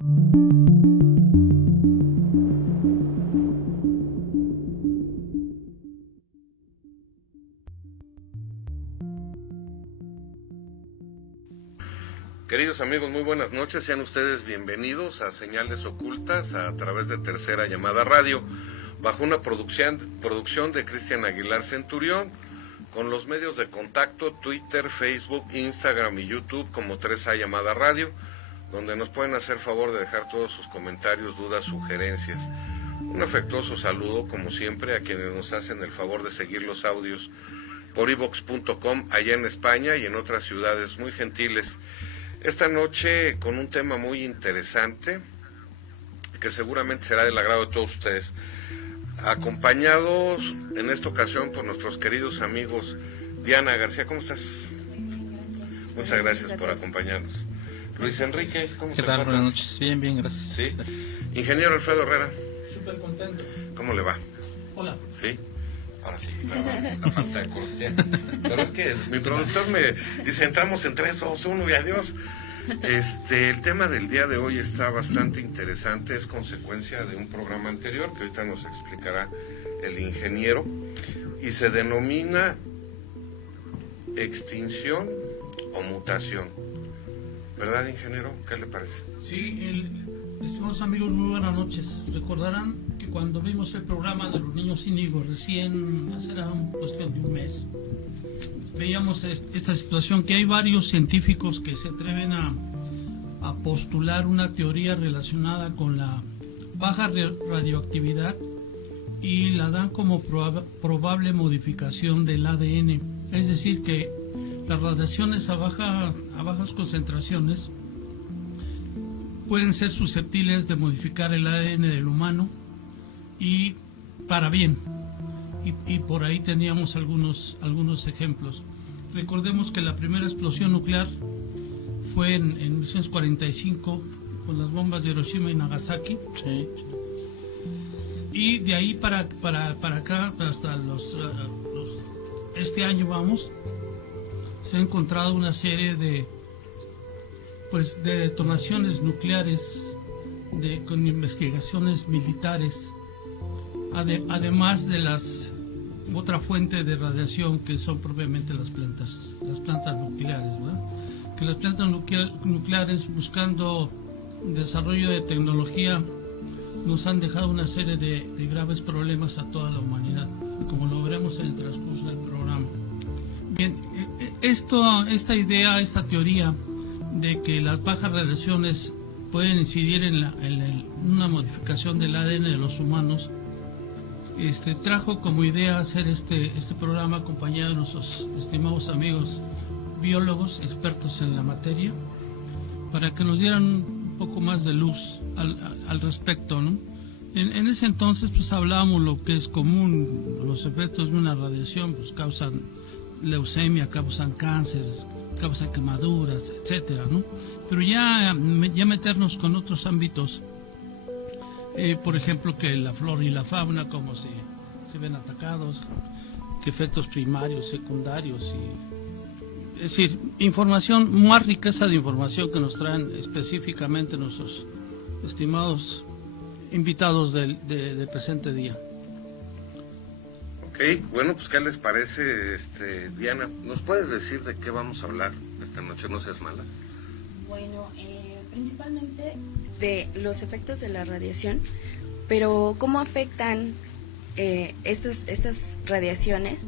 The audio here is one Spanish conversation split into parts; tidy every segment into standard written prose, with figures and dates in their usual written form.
Queridos amigos, muy buenas noches, sean ustedes bienvenidos a Señales Ocultas a través de Tercera Llamada Radio, bajo una producción de Cristian Aguilar Centurión, con los medios de contacto Twitter, Facebook, Instagram y YouTube como 3A Llamada Radio, donde nos pueden hacer favor de dejar todos sus comentarios, dudas, sugerencias. Un afectuoso saludo, como siempre, a quienes nos hacen el favor de seguir los audios por iVox.com allá en España y en otras ciudades muy gentiles. Esta noche con un tema muy interesante que seguramente será del agrado de todos ustedes, acompañados en esta ocasión por nuestros queridos amigos. Diana García, ¿cómo estás? Muchas gracias por acompañarnos. Luis Enrique, ¿cómo te encuentras? ¿Qué tal? Buenas noches. Bien, bien, gracias. ¿Sí? Ingeniero Alfredo Herrera. Súper contento. ¿Cómo le va? Hola. ¿Sí? Ahora sí, perdón, la falta de cortesía. Pero es que mi productor me dice, entramos en 3, 2, 1 y adiós. El tema del día de hoy está bastante interesante, es consecuencia de un programa anterior que ahorita nos explicará el ingeniero, y se denomina extinción o mutación. ¿Verdad, ingeniero? ¿Qué le parece? Sí, estimados amigos, muy buenas noches. Recordarán que cuando vimos el programa de los niños sin hijos, recién, hace una cuestión de un mes, veíamos esta situación, que hay varios científicos que se atreven a postular una teoría relacionada con la baja radioactividad y la dan como probable modificación del ADN. Es decir, que las radiaciones a bajas concentraciones pueden ser susceptibles de modificar el ADN del humano y para bien. Y por ahí teníamos algunos ejemplos. Recordemos que la primera explosión nuclear fue en 1945 con las bombas de Hiroshima y Nagasaki. Sí. Y de ahí para acá, hasta este año se ha encontrado una serie de detonaciones nucleares con investigaciones militares, además de otra fuente de radiación que son propiamente las plantas nucleares, ¿verdad? Que las plantas nucleares, buscando desarrollo de tecnología, nos han dejado una serie de graves problemas a toda la humanidad, como lo veremos en el transcurso del programa. Bien, esta idea, esta teoría de que las bajas radiaciones pueden incidir en una modificación del ADN de los humanos, trajo como idea hacer este programa acompañado de nuestros estimados amigos biólogos, expertos en la materia, para que nos dieran un poco más de luz al respecto, ¿no? En ese entonces pues hablábamos lo que es común, los efectos de una radiación pues causan leucemia, causan cánceres, causan quemaduras, etcétera, ¿no? Pero ya meternos con otros ámbitos, por ejemplo, que la flora y la fauna, como se ven atacados, que efectos primarios, secundarios, es decir, información, más riqueza de información que nos traen específicamente nuestros estimados invitados del presente día. Ok, bueno, pues ¿qué les parece, Diana? ¿Nos puedes decir de qué vamos a hablar esta noche? No seas mala. Bueno, principalmente de los efectos de la radiación, pero cómo afectan estas radiaciones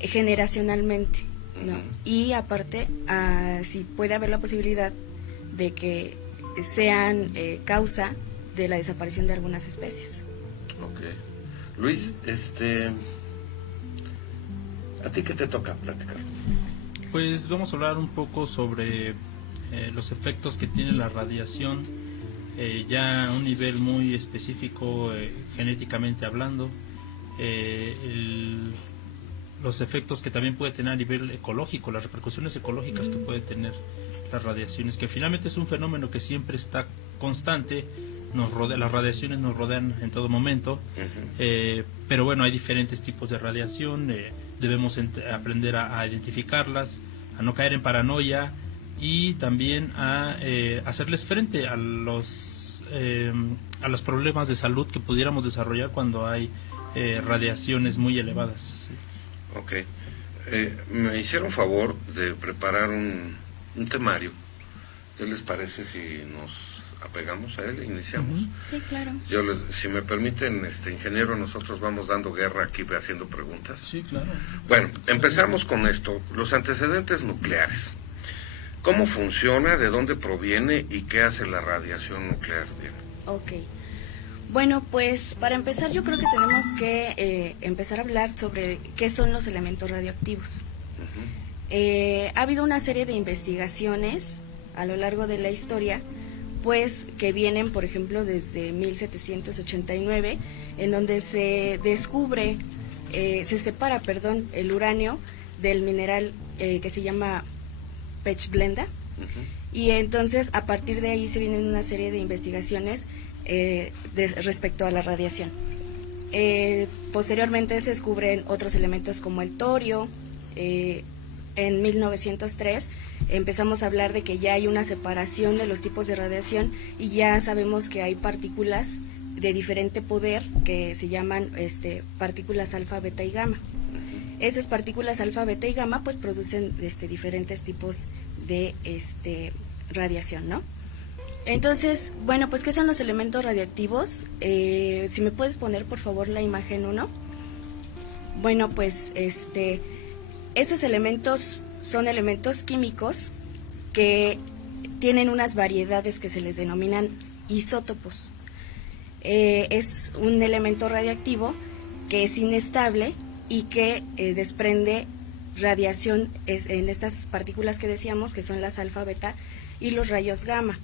generacionalmente, ¿no? Uh-huh. Y aparte, si puede haber la posibilidad de que sean causa de la desaparición de algunas especies. Ok. Luis, ¿a ti qué te toca platicar? Pues vamos a hablar un poco sobre los efectos que tiene la radiación, ya a un nivel muy específico, genéticamente hablando, los efectos que también puede tener a nivel ecológico, las repercusiones ecológicas que puede tener las radiaciones, que finalmente es un fenómeno que siempre está constante, las radiaciones nos rodean en todo momento, pero bueno, hay diferentes tipos de radiación, debemos aprender a identificarlas, a no caer en paranoia, y también a hacerles frente a los problemas de salud que pudiéramos desarrollar cuando hay radiaciones muy elevadas. Ok. Me hicieron favor de preparar un temario. ¿Qué les parece si nos apegamos a él e iniciamos? Sí, claro. Si me permiten, ingeniero, nosotros vamos dando guerra aquí haciendo preguntas. Sí, claro. Bueno, empezamos con esto. Los antecedentes nucleares. ¿Cómo funciona? ¿De dónde proviene? ¿Y qué hace la radiación nuclear? Bien. Ok. Bueno, pues para empezar yo creo que tenemos que empezar a hablar sobre qué son los elementos radioactivos. Ha habido una serie de investigaciones a lo largo de la historia, pues que vienen, por ejemplo, desde 1789, en donde se descubre, se separa, el uranio del mineral que se llama pechblenda, y entonces a partir de ahí se vienen una serie de investigaciones respecto a la radiación. Posteriormente se descubren otros elementos como el torio. En 1903 empezamos a hablar de que ya hay una separación de los tipos de radiación y ya sabemos que hay partículas de diferente poder que se llaman partículas alfa, beta y gamma. Esas partículas alfa, beta y gamma pues producen diferentes tipos de radiación, ¿no? Entonces, bueno, pues ¿qué son los elementos radioactivos? Si me puedes poner por favor la imagen 1. Bueno, pues estos elementos son elementos químicos que tienen unas variedades que se les denominan isótopos. Es un elemento radioactivo que es inestable y que desprende radiación en estas partículas que decíamos, que son las alfa, beta y los rayos gamma.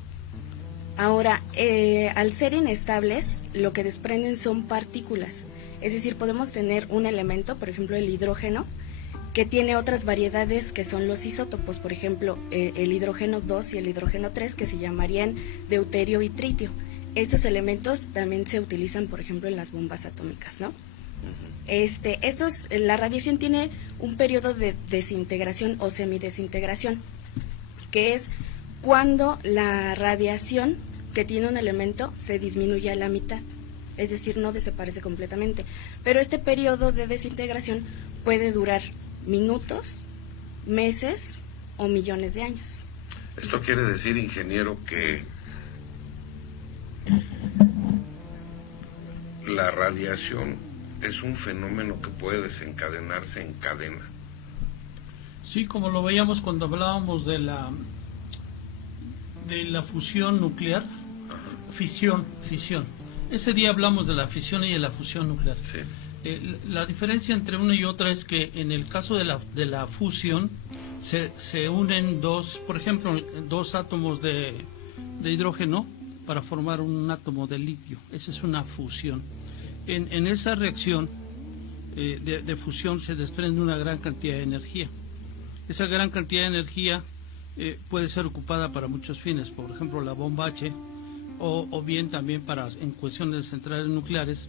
Ahora, al ser inestables, lo que desprenden son partículas. Es decir, podemos tener un elemento, por ejemplo el hidrógeno, que tiene otras variedades que son los isótopos, por ejemplo el hidrógeno 2 y el hidrógeno 3, que se llamarían deuterio y tritio. Estos elementos también se utilizan, por ejemplo, en las bombas atómicas, ¿no? La radiación tiene un periodo de desintegración o semidesintegración, que es cuando la radiación que tiene un elemento se disminuye a la mitad, es decir, no desaparece completamente. Pero este periodo de desintegración puede durar minutos, meses o millones de años. Esto quiere decir, ingeniero, que la radiación es un fenómeno que puede desencadenarse en cadena. Sí, como lo veíamos cuando hablábamos de la fusión nuclear. Fisión. Ese día hablamos de la fisión y de la fusión nuclear. Sí. La diferencia entre una y otra es que en el caso de la fusión se unen por ejemplo, dos átomos de hidrógeno para formar un átomo de litio. Esa es una fusión. En esa reacción de fusión se desprende una gran cantidad de energía. Esa gran cantidad de energía puede ser ocupada para muchos fines, por ejemplo la bomba H, o bien también en cuestiones de centrales nucleares,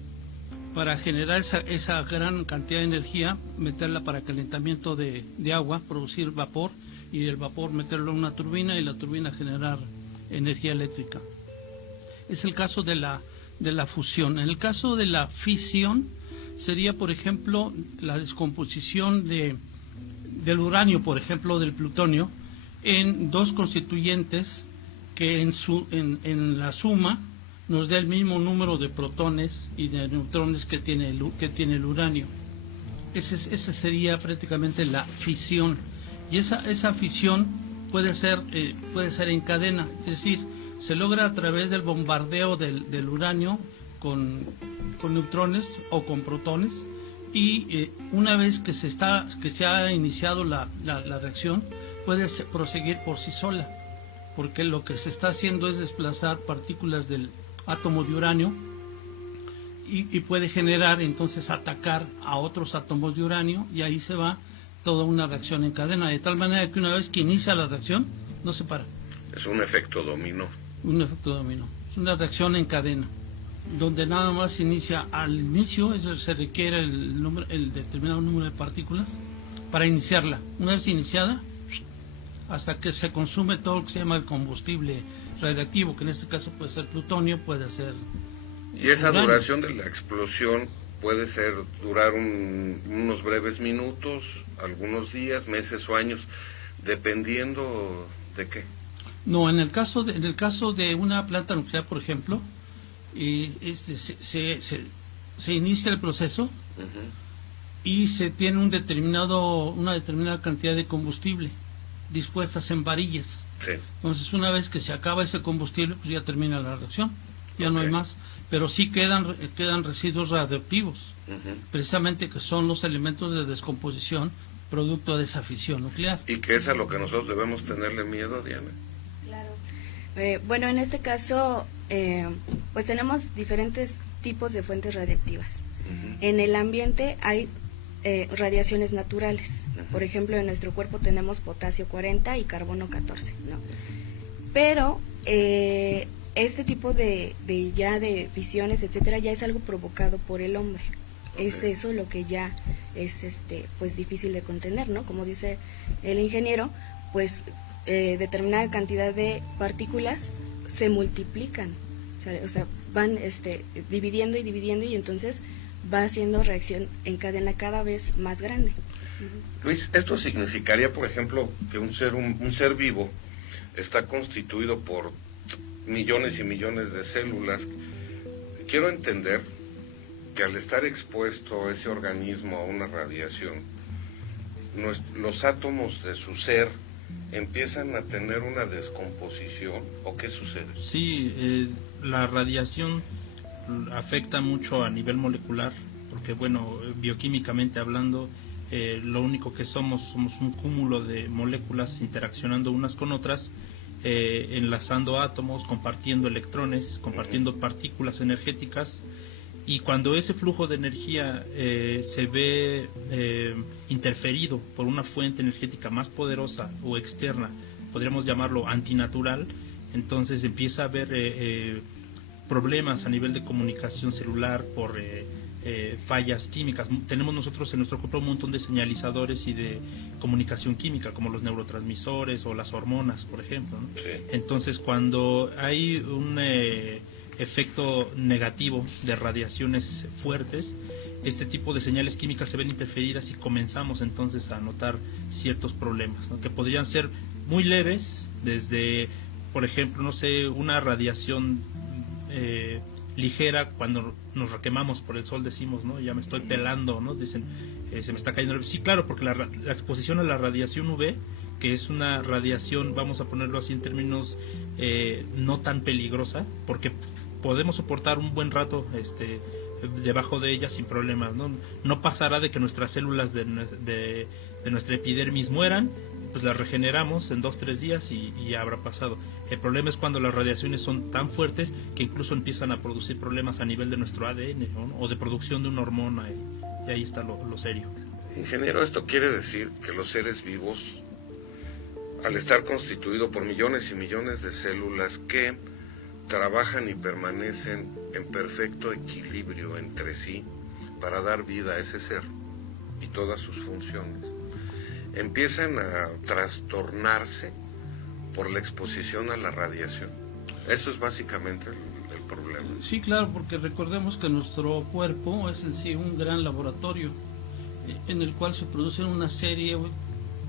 para generar esa gran cantidad de energía, meterla para calentamiento de agua, producir vapor, y el vapor meterlo en una turbina y la turbina generar energía eléctrica. Es el caso de la fusión. En el caso de la fisión sería, por ejemplo, la descomposición del uranio, por ejemplo, del plutonio, en dos constituyentes que en la suma nos da el mismo número de protones y de neutrones que tiene el uranio. Esa sería prácticamente la fisión. Y esa fisión puede ser en cadena, es decir, se logra a través del bombardeo del uranio con neutrones o con protones, y una vez que se ha iniciado la reacción, puede proseguir por sí sola, porque lo que se está haciendo es desplazar partículas del átomo de uranio y puede generar, entonces atacar a otros átomos de uranio, y ahí se va toda una reacción en cadena, de tal manera que una vez que inicia la reacción no se para. Es un efecto dominó. Un efecto dominó, es una reacción en cadena, donde nada más inicia al inicio, se requiere el determinado número de partículas para iniciarla. Una vez iniciada, hasta que se consume todo lo que se llama el combustible radiactivo, que en este caso puede ser plutonio, puede ser... Y esa uranio. duración de la explosión puede durar unos breves minutos, algunos días, meses o años, dependiendo de qué. No, en el caso de una planta nuclear, por ejemplo, se inicia el proceso y se tiene una determinada cantidad de combustible dispuestas en varillas. Sí. Entonces, una vez que se acaba ese combustible, pues ya termina la reacción, ya no hay Ok. más. Pero sí quedan residuos radioactivos, precisamente que son los elementos de descomposición producto de esa fisión nuclear. Y que es a lo que nosotros debemos tenerle miedo, Diana. Claro. Bueno, en este caso, pues tenemos diferentes tipos de fuentes radiactivas. En el ambiente hay radiaciones naturales. Por ejemplo, en nuestro cuerpo tenemos potasio 40 y carbono 14, ¿no? Pero este tipo de fisiones, etcétera, ya es algo provocado por el hombre. Es eso lo que ya es pues difícil de contener, ¿no? Como dice el ingeniero, pues determinada cantidad de partículas se multiplican, o sea van dividiendo y entonces va haciendo reacción en cadena cada vez más grande. Luis, esto significaría, por ejemplo, que un ser vivo está constituido por millones y millones de células. Quiero entender que al estar expuesto ese organismo a una radiación, los átomos de su ser empiezan a tener una descomposición, ¿o qué sucede? Sí, la radiación afecta mucho a nivel molecular, porque bueno, bioquímicamente hablando, lo único que somos un cúmulo de moléculas interaccionando unas con otras, enlazando átomos, compartiendo electrones, compartiendo partículas energéticas, y cuando ese flujo de energía se ve interferido por una fuente energética más poderosa o externa, podríamos llamarlo antinatural, entonces empieza a haber problemas a nivel de comunicación celular por fallas químicas. Tenemos nosotros en nuestro cuerpo un montón de señalizadores y de comunicación química, como los neurotransmisores o las hormonas, por ejemplo, ¿no? Sí. Entonces, cuando hay un efecto negativo de radiaciones fuertes, este tipo de señales químicas se ven interferidas y comenzamos entonces a notar ciertos problemas, ¿no? Que podrían ser muy leves, desde, por ejemplo, no sé, una radiación ligera. Cuando nos quemamos por el sol decimos, ¿no? Ya me estoy pelando, ¿no? Dicen, se me está cayendo. Sí, claro, porque la exposición a la radiación UV, que es una radiación, vamos a ponerlo así en términos no tan peligrosa, porque podemos soportar un buen rato debajo de ella sin problemas, ¿no? No pasará de que nuestras células de nuestra epidermis mueran, pues las regeneramos en 2-3 días y ya habrá pasado. El problema es cuando las radiaciones son tan fuertes que incluso empiezan a producir problemas a nivel de nuestro ADN, ¿no? O de producción de una hormona, y ahí está lo serio. Ingeniero, esto quiere decir que los seres vivos, al estar constituidos por millones y millones de células que trabajan y permanecen en perfecto equilibrio entre sí para dar vida a ese ser y todas sus funciones, empiezan a trastornarse por la exposición a la radiación. Eso es básicamente el problema. Sí, claro, porque recordemos que nuestro cuerpo es en sí un gran laboratorio en el cual se producen una serie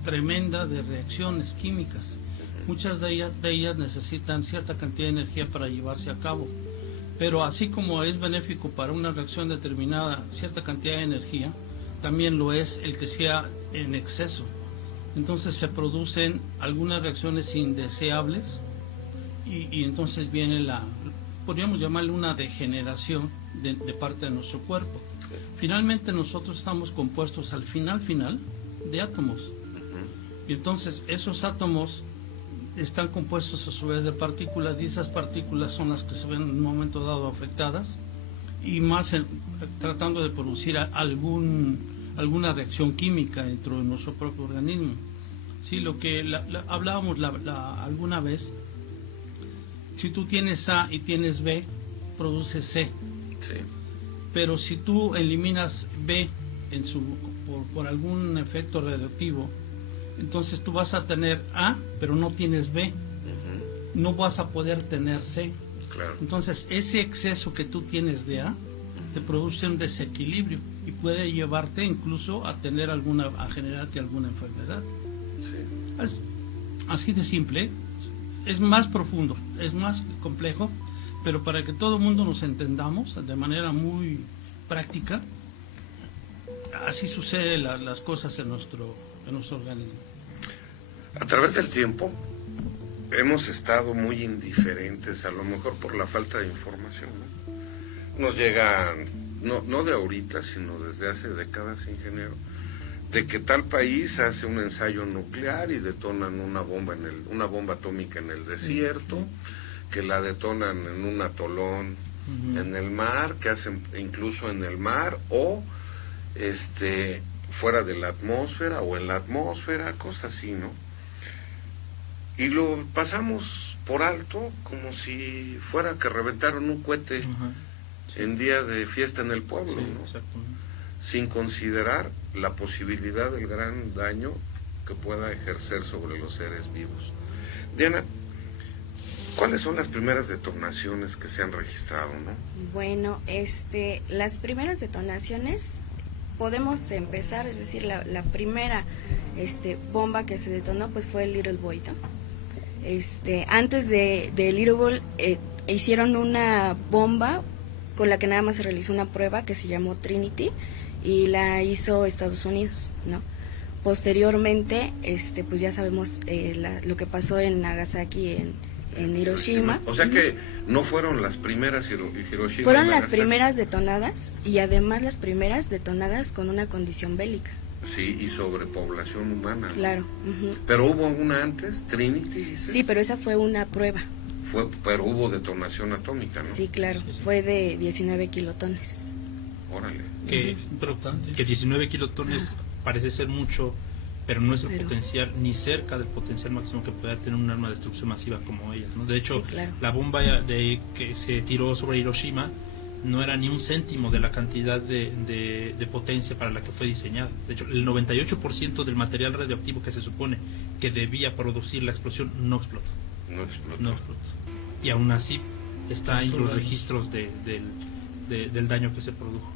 tremenda de reacciones químicas. Muchas de ellas necesitan cierta cantidad de energía para llevarse a cabo, pero así como es benéfico para una reacción determinada cierta cantidad de energía, también lo es el que sea en exceso. Entonces se producen algunas reacciones indeseables y entonces viene podríamos llamarle una degeneración de parte de nuestro cuerpo. Finalmente nosotros estamos compuestos al final de átomos. Y entonces esos átomos están compuestos a su vez de partículas, y esas partículas son las que se ven en un momento dado afectadas, y más tratando de producir alguna reacción química dentro de nuestro propio organismo. Sí, lo que hablábamos alguna vez, si tú tienes A y tienes B, produce C. Sí. Pero si tú eliminas B por algún efecto radioactivo, Entonces tú vas a tener A, pero no tienes B. No vas a poder tener C. Claro. Entonces ese exceso que tú tienes de A te produce un desequilibrio y puede llevarte incluso a tener a generarte alguna enfermedad. Sí. Así de simple. Es más profundo, es más complejo, pero para que todo el mundo nos entendamos de manera muy práctica, así suceden las cosas en nuestro organismo. A través del tiempo hemos estado muy indiferentes, a lo mejor por la falta de información, ¿no? Nos llega, no de ahorita, sino desde hace décadas, ingeniero, de que tal país hace un ensayo nuclear y detonan una bomba atómica en el desierto, que la detonan en un atolón en el mar, que hacen incluso en el mar o fuera de la atmósfera o en la atmósfera, cosas así, ¿no? Y lo pasamos por alto como si fuera que reventaron un cohete en día de fiesta en el pueblo, ¿no? Sin considerar la posibilidad del gran daño que pueda ejercer sobre los seres vivos. Diana, ¿cuáles son las primeras detonaciones que se han registrado, no? Bueno, las primeras detonaciones podemos empezar, es decir, la primera bomba que se detonó pues fue el Little Boy, ¿no? Antes de Little Boy hicieron una bomba con la que nada más se realizó una prueba que se llamó Trinity y la hizo Estados Unidos, ¿no? Posteriormente, pues ya sabemos lo que pasó en Nagasaki, en Hiroshima. O sea que no fueron las primeras Hiroshima. Fueron las primeras detonadas y además las primeras detonadas con una condición bélica. Sí, y sobrepoblación humana, ¿no? Claro. Pero hubo una antes, Trinity, ¿dices? Sí, pero esa fue una prueba. Pero hubo detonación atómica, ¿no? Sí, claro, fue de 19 kilotones. Órale. Que 19 kilotones parece ser mucho, pero no es el potencial, ni cerca del potencial máximo que pueda tener un arma de destrucción masiva como ellas, ¿no? De hecho, sí, claro. La bomba que se tiró sobre Hiroshima no era ni un céntimo de la cantidad de potencia para la que fue diseñada. De hecho, el 98% del material radioactivo que se supone que debía producir la explosión no explotó. No explotó. Y aún así está en los registros del daño que se produjo.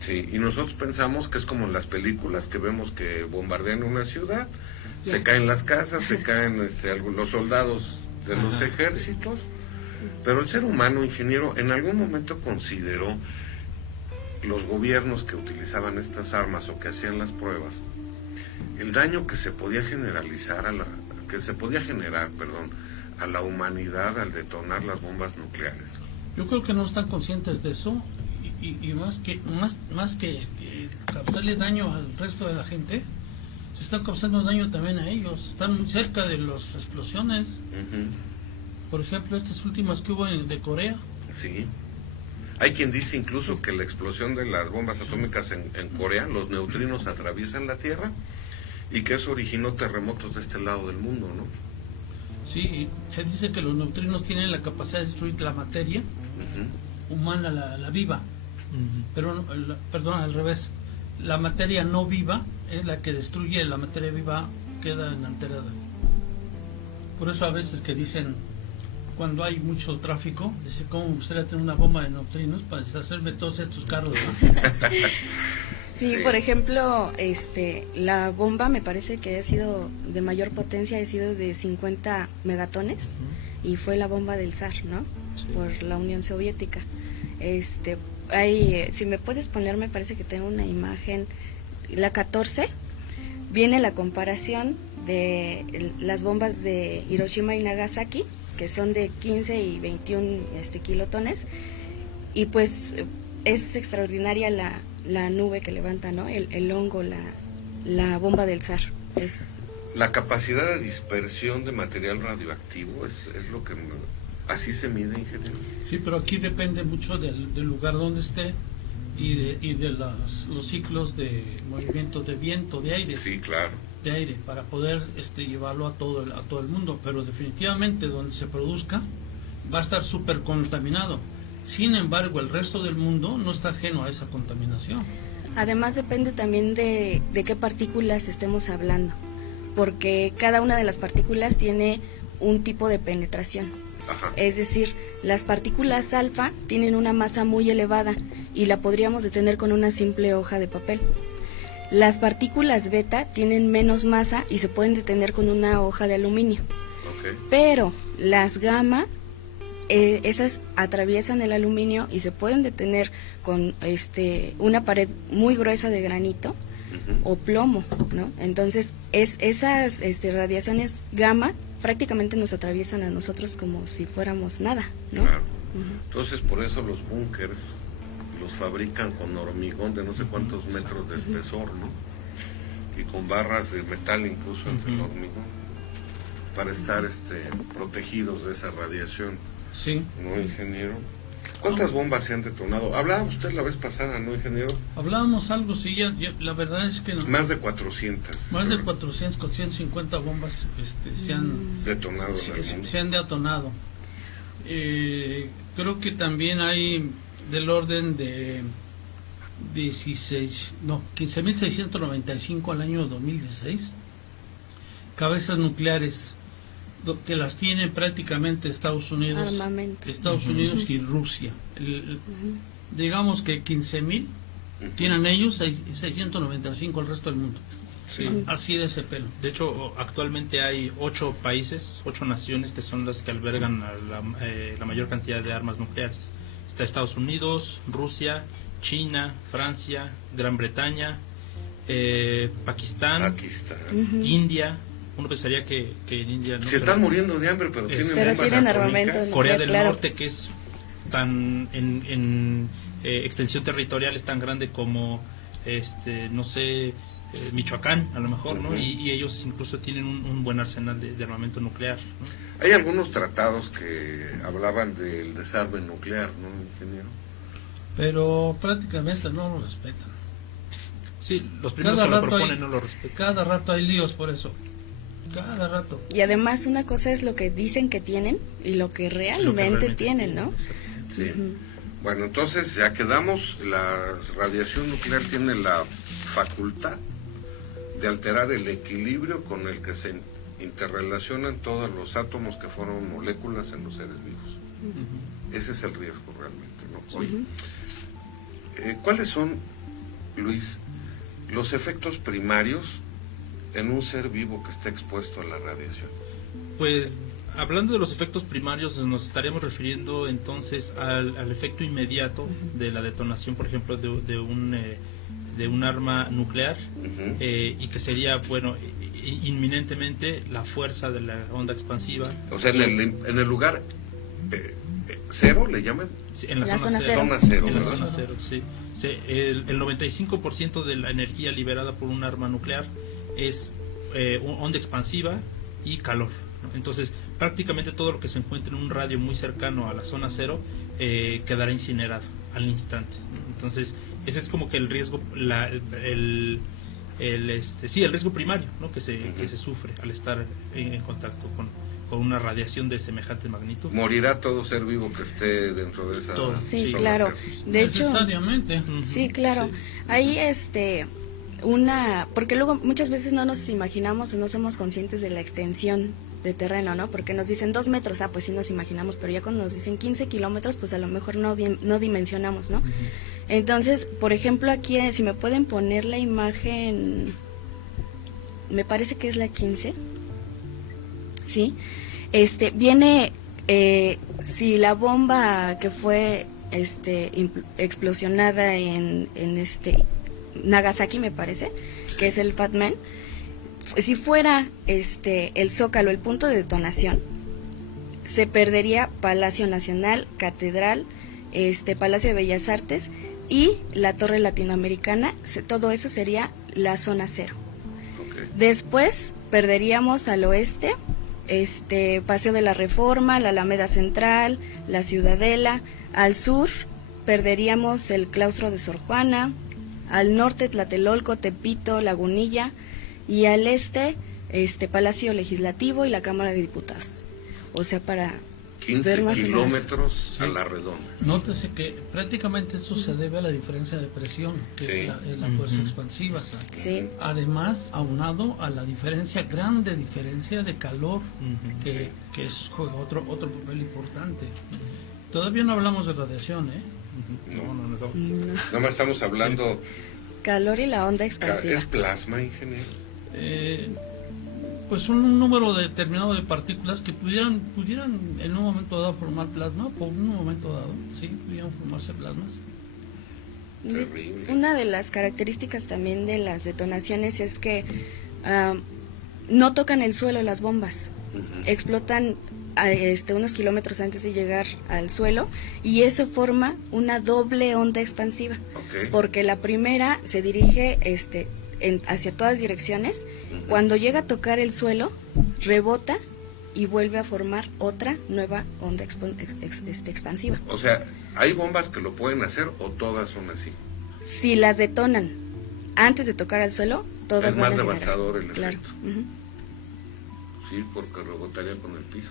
Sí, y nosotros pensamos que es como en las películas que vemos que bombardean una ciudad, se caen las casas, se caen los soldados de los ejércitos, pero el ser humano, ingeniero, en algún momento consideró los gobiernos que utilizaban estas armas o que hacían las pruebas, el daño que se podía generar a la humanidad al detonar las bombas nucleares. Yo creo que no están conscientes de eso y más que causarle daño al resto de la gente, se están causando daño también a ellos. Están muy cerca de las explosiones. Por ejemplo, estas últimas que hubo de Corea. Sí. Hay quien dice incluso que la explosión de las bombas atómicas en Corea, los neutrinos atraviesan la Tierra y que eso originó terremotos de este lado del mundo, ¿no? Sí, se dice que los neutrinos tienen la capacidad de destruir la materia humana, la viva. Pero, perdón, al revés. La materia no viva es la que destruye, la materia viva queda inalterada. Por eso a veces que dicen, cuando hay mucho tráfico, dice, ¿cómo me gustaría tener una bomba de neutrinos para deshacerme de todos estos carros, ¿no? Sí, por ejemplo, la bomba me parece que ha sido de mayor potencia, ha sido de 50 megatones y fue la bomba del zar, ¿no? Sí. Por la Unión Soviética. Si me puedes poner, me parece que tengo una imagen, la 14, viene la comparación de las bombas de Hiroshima y Nagasaki, que son de 15 y 21 kilotones, y pues es extraordinaria la nube que levanta, ¿no? El hongo, la bomba del zar. La capacidad de dispersión de material radioactivo es lo que así se mide, ingeniero. Sí, pero aquí depende mucho del lugar donde esté y de los ciclos de movimiento de viento, de aire. Sí, claro. De aire, para poder llevarlo a todo el mundo, pero definitivamente donde se produzca va a estar súper contaminado. Sin embargo, el resto del mundo no está ajeno a esa contaminación. Además depende también de qué partículas estemos hablando, porque cada una de las partículas tiene un tipo de penetración. Ajá. Es decir, las partículas alfa tienen una masa muy elevada y la podríamos detener con una simple hoja de papel. Las partículas beta tienen menos masa y se pueden detener con una hoja de aluminio. Okay. Pero las gamma, esas atraviesan el aluminio y se pueden detener con una pared muy gruesa de granito o plomo, ¿no? Entonces, esas radiaciones gamma prácticamente nos atraviesan a nosotros como si fuéramos nada, ¿no? Claro. Entonces, por eso los búnkers los fabrican con hormigón de no sé cuántos metros de espesor, ¿no? Y con barras de metal incluso entre el hormigón, para estar protegidos de esa radiación. Sí. ¿No, ingeniero? ¿Cuántas bombas se han detonado? Hablaba usted la vez pasada, ¿no, ingeniero? Hablábamos algo, sí, la verdad es que... Más de 400. Más de 400, 450 bombas se han detonado en el mundo. Se han detonado. Creo que también hay del orden de 15.695 al año 2016 cabezas nucleares que las tienen prácticamente Estados Unidos, armamento. Estados Unidos y Rusia. Digamos que 15.000 tienen ellos, 695 el resto del mundo. Sí. Así de ese pelo. De hecho, actualmente hay 8 países, 8 naciones que son las que albergan a la mayor cantidad de armas nucleares. Está Estados Unidos, Rusia, China, Francia, Gran Bretaña, Pakistán, India. Uno pensaría que en India... Se están muriendo de hambre, pero tienen armamento. Corea del Norte, que es tan en extensión territorial, es tan grande como, no sé, Michoacán, a lo mejor, ¿no? Y ellos incluso tienen un buen arsenal de armamento nuclear, ¿no? Hay algunos tratados que hablaban del desarme nuclear, ¿no, ingeniero? Pero prácticamente no lo respetan. Sí, los primeros que lo proponen no lo respetan. Cada rato hay líos por eso. Cada rato. Y además una cosa es lo que dicen que tienen y lo que realmente tienen, ¿no? Sí. Bueno, entonces ya quedamos, la radiación nuclear tiene la facultad de alterar el equilibrio con el que se interrelacionan todos los átomos que forman moléculas en los seres vivos. Ese es el riesgo realmente, ¿no? Oye, ¿cuáles son, Luis, los efectos primarios en un ser vivo que está expuesto a la radiación? Pues hablando de los efectos primarios, nos estaríamos refiriendo entonces al efecto inmediato de la detonación, por ejemplo, de un arma nuclear, y que sería, bueno, inminentemente la fuerza de la onda expansiva. O sea, en el lugar cero, ¿le llaman? Sí, en la zona cero. Zona cero, en la ¿verdad? zona cero, sí. El 95% de la energía liberada por un arma nuclear es onda expansiva y calor, ¿no? Entonces, prácticamente todo lo que se encuentre en un radio muy cercano a la zona cero quedará incinerado al instante, ¿no? Entonces, ese es como que el riesgo, el riesgo primario, ¿no? que se sufre al estar en contacto con una radiación de semejante magnitud. Morirá todo ser vivo que esté dentro de esa zona. Sí, claro. De hecho, necesariamente. Sí, claro. Sí. Ahí porque luego muchas veces no nos imaginamos o no somos conscientes de la extensión de terreno, ¿no? Porque nos dicen 2 metros, pues sí nos imaginamos, pero ya cuando nos dicen 15 kilómetros, pues a lo mejor no dimensionamos, ¿no? Entonces, por ejemplo, aquí, si me pueden poner la imagen, me parece que es la 15, ¿sí? Viene, si la bomba que fue explosionada en Nagasaki, me parece, que es el Fat Man, si fuera el Zócalo el punto de detonación, se perdería Palacio Nacional, Catedral, Palacio de Bellas Artes y la Torre Latinoamericana. Todo eso sería la zona cero. Okay. Después perderíamos al oeste Paseo de la Reforma, la Alameda Central, la Ciudadela. Al sur perderíamos el claustro de Sor Juana, al norte Tlatelolco, Tepito, Lagunilla, y al este Palacio Legislativo y la Cámara de Diputados. O sea, para 15 ver más o menos. kilómetros Sí. a la redonda. Nótese que prácticamente esto se debe a la diferencia de presión, que Sí. es la fuerza Ujú. expansiva. Sí, Además, aunado a la grande diferencia de calor, Ujú. que juega otro papel importante. Todavía no hablamos de radiación, ¿eh? No. Nada más estamos hablando, calor y la onda expansiva. ¿es plasma, ingeniero? Pues un número determinado de partículas que pudieran en un momento dado formar plasma, por un momento dado, sí, pudieran formarse plasmas. Terrible. Una de las características también de las detonaciones es que no tocan el suelo las bombas, Ujú. explotan unos kilómetros antes de llegar al suelo y eso forma una doble onda expansiva, Ok. porque la primera se dirige hacia todas direcciones, Ujú. cuando llega a tocar el suelo rebota y vuelve a formar otra nueva onda expansiva. O sea, ¿hay bombas que lo pueden hacer o todas son así? Si las detonan antes de tocar al suelo, todas Es van más a generar. devastador el Claro. efecto. Ujú, Sí, porque rebotaría con el piso.